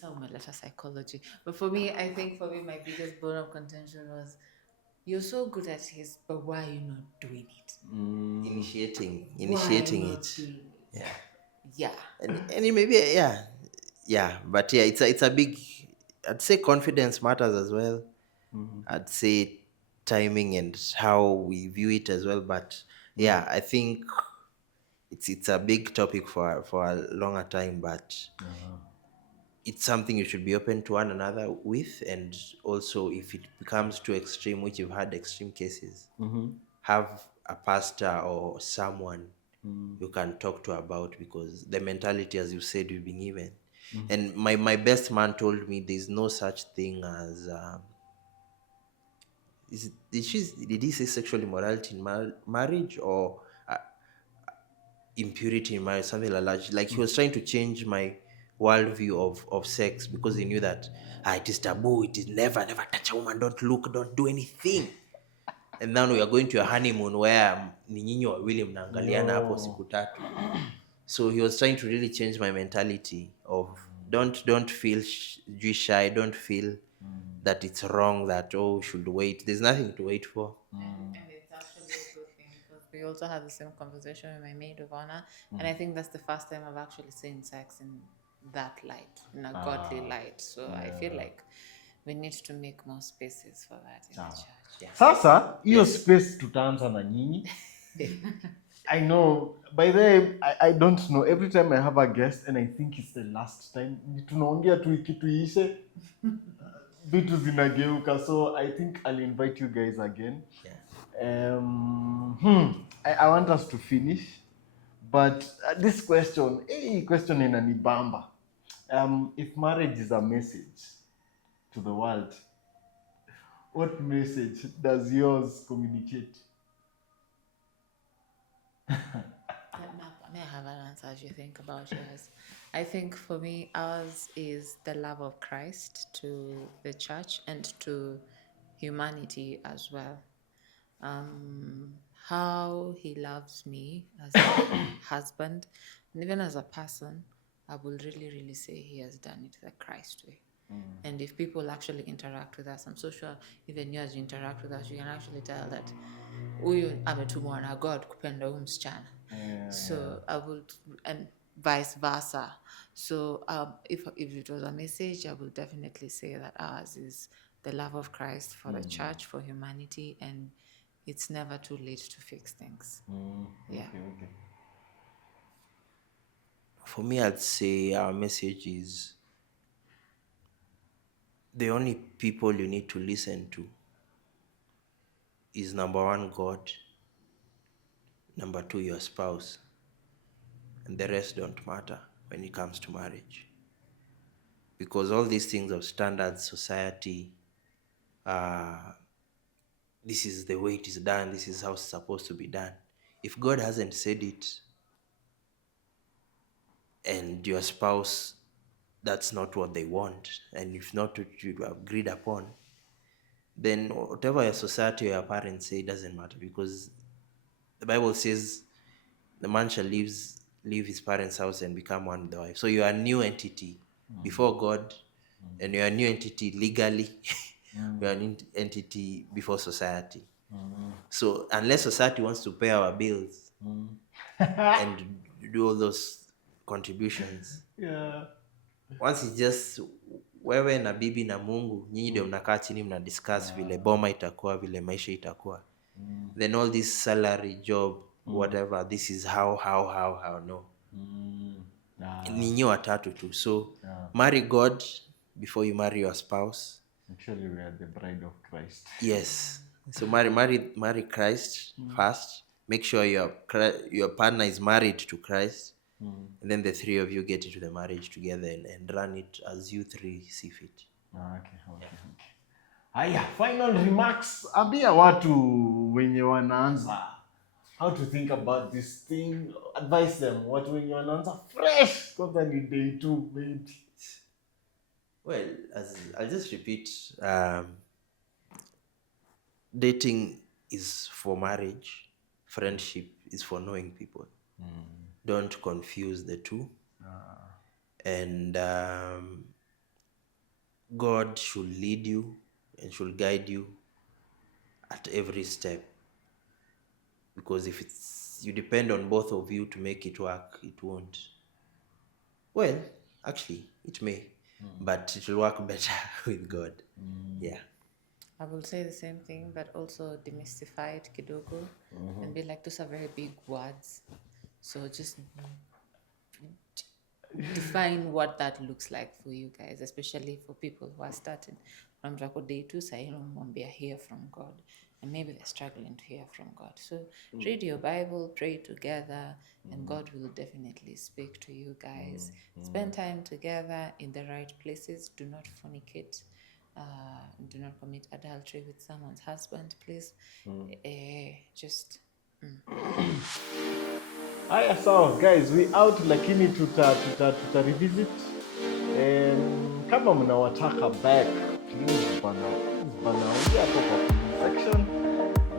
how my letter psychology. But for me, I think my biggest bone of contention was, you're so good at this, but why are you not doing it? Initiating it. Yeah. And it maybe but it's a big, I'd say confidence matters as well. I'd say timing and how we view it as well. But I think it's a big topic for a longer time, but it's something you should be open to one another with. And also, if it becomes too extreme, which you've had extreme cases, have a pastor or someone you can talk to about, because the mentality, as you said, you've been given. And my best man told me there's no such thing as did he say sexual immorality in marriage, or impurity in marriage, something like that. Like he was trying to change my worldview of sex, because he knew that it is taboo, it is never touch a woman, don't look, don't do anything. And now we are going to a honeymoon where ni nyinyi wawili mnaangaliana hapo siku tatu. So he was trying to really change my mentality of don't feel shy, don't feel that it's wrong, that should wait. There's nothing to wait for. And it's actually a good thing, because we also had the same conversation with my maid of honor, and I think that's the first time I've actually seen sex in that light, in a godly light. So I feel like we need to make more spaces for that in the church. Yeah. Sasa hiyo space tutaanza na nyinyi. I know, by the way, I don't know, every time I have a guest and I think it's the last time, tunaongea tu kitu ishe, vitu zinageuka, so I think I'll invite you guys again. Yeah. I want us to finish, but this question inanibamba. If marriage is a message to the world, what message does yours communicate? May I have an answer as you think about yours? I think for me, ours is the love of Christ to the church and to humanity as well. How he loves me as a husband, and even as a person, I will really, really say he has done it the Christ way. And if people actually interact with us, I'm so sure even you, as you interact with us, you can actually tell that huyu ametumwa na God kupenda huyu msichana. So I would, and vice versa. So if it was a message, I would definitely say that ours is the love of Christ for the church, for humanity, and it's never too late to fix things. Yeah. Okay. For me, I'd say our message is the only people you need to listen to is, number one, God, number two, your spouse, and the rest don't matter when it comes to marriage. Because all these things of standards, society, this is the way it is done, this is how it's supposed to be done. If God hasn't said it, and your spouse, that's not what they want, and if not what you agreed upon, then whatever your society or your parents say doesn't matter, because the Bible says the man shall leave his parents' house and become one with the wife. So you are a new entity before God, and you are a new entity legally. You are an entity before society. So unless society wants to pay our bills and do all those contributions, once it's just wewe na bibi na Mungu, nyinyi ndio mnakaa chini mna discuss vile boma itakuwa, vile maisha itakuwa, then all this salary job whatever, this is how no. Ninyi watatu tu. So marry God before you marry your spouse. Actually, we are the bride of Christ. Yes. So marry Christ first. Make sure your partner is married to Christ. And then the three of you get into the marriage together and run it as you three see fit. Okay. Haya, final remarks. Ambia watu wenye wanaanza how to think about this thing. Advise them watu wenye wanaanza fresh, kwanza ni day 2 maybe. Well, as I'll just repeat, dating is for marriage, friendship is for knowing people. Don't confuse the two. And God should lead you and should guide you at every step. Because if you depend on both of you to make it work, it won't. Well, actually, it may, but it will work better with God. Yeah. I will say the same thing, but also demystify it kidogo and be like, those are very big words. So just define what that looks like for you guys, especially for people who are starting from day 2, say, hear from God. And maybe they're struggling to hear from God. So read your Bible, pray together, and God will definitely speak to you guys. Spend time together in the right places. Do not fornicate. Do not commit adultery with someone's husband, please. Just... Haya, sawa guys, we out, lakini tuta revisit kama mnawataka back, please bana, ongea hapo kwa comment section.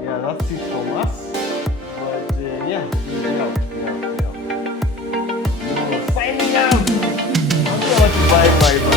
Yeah, that's it from us. But yeah, we out. Signing out. I'm going to bye.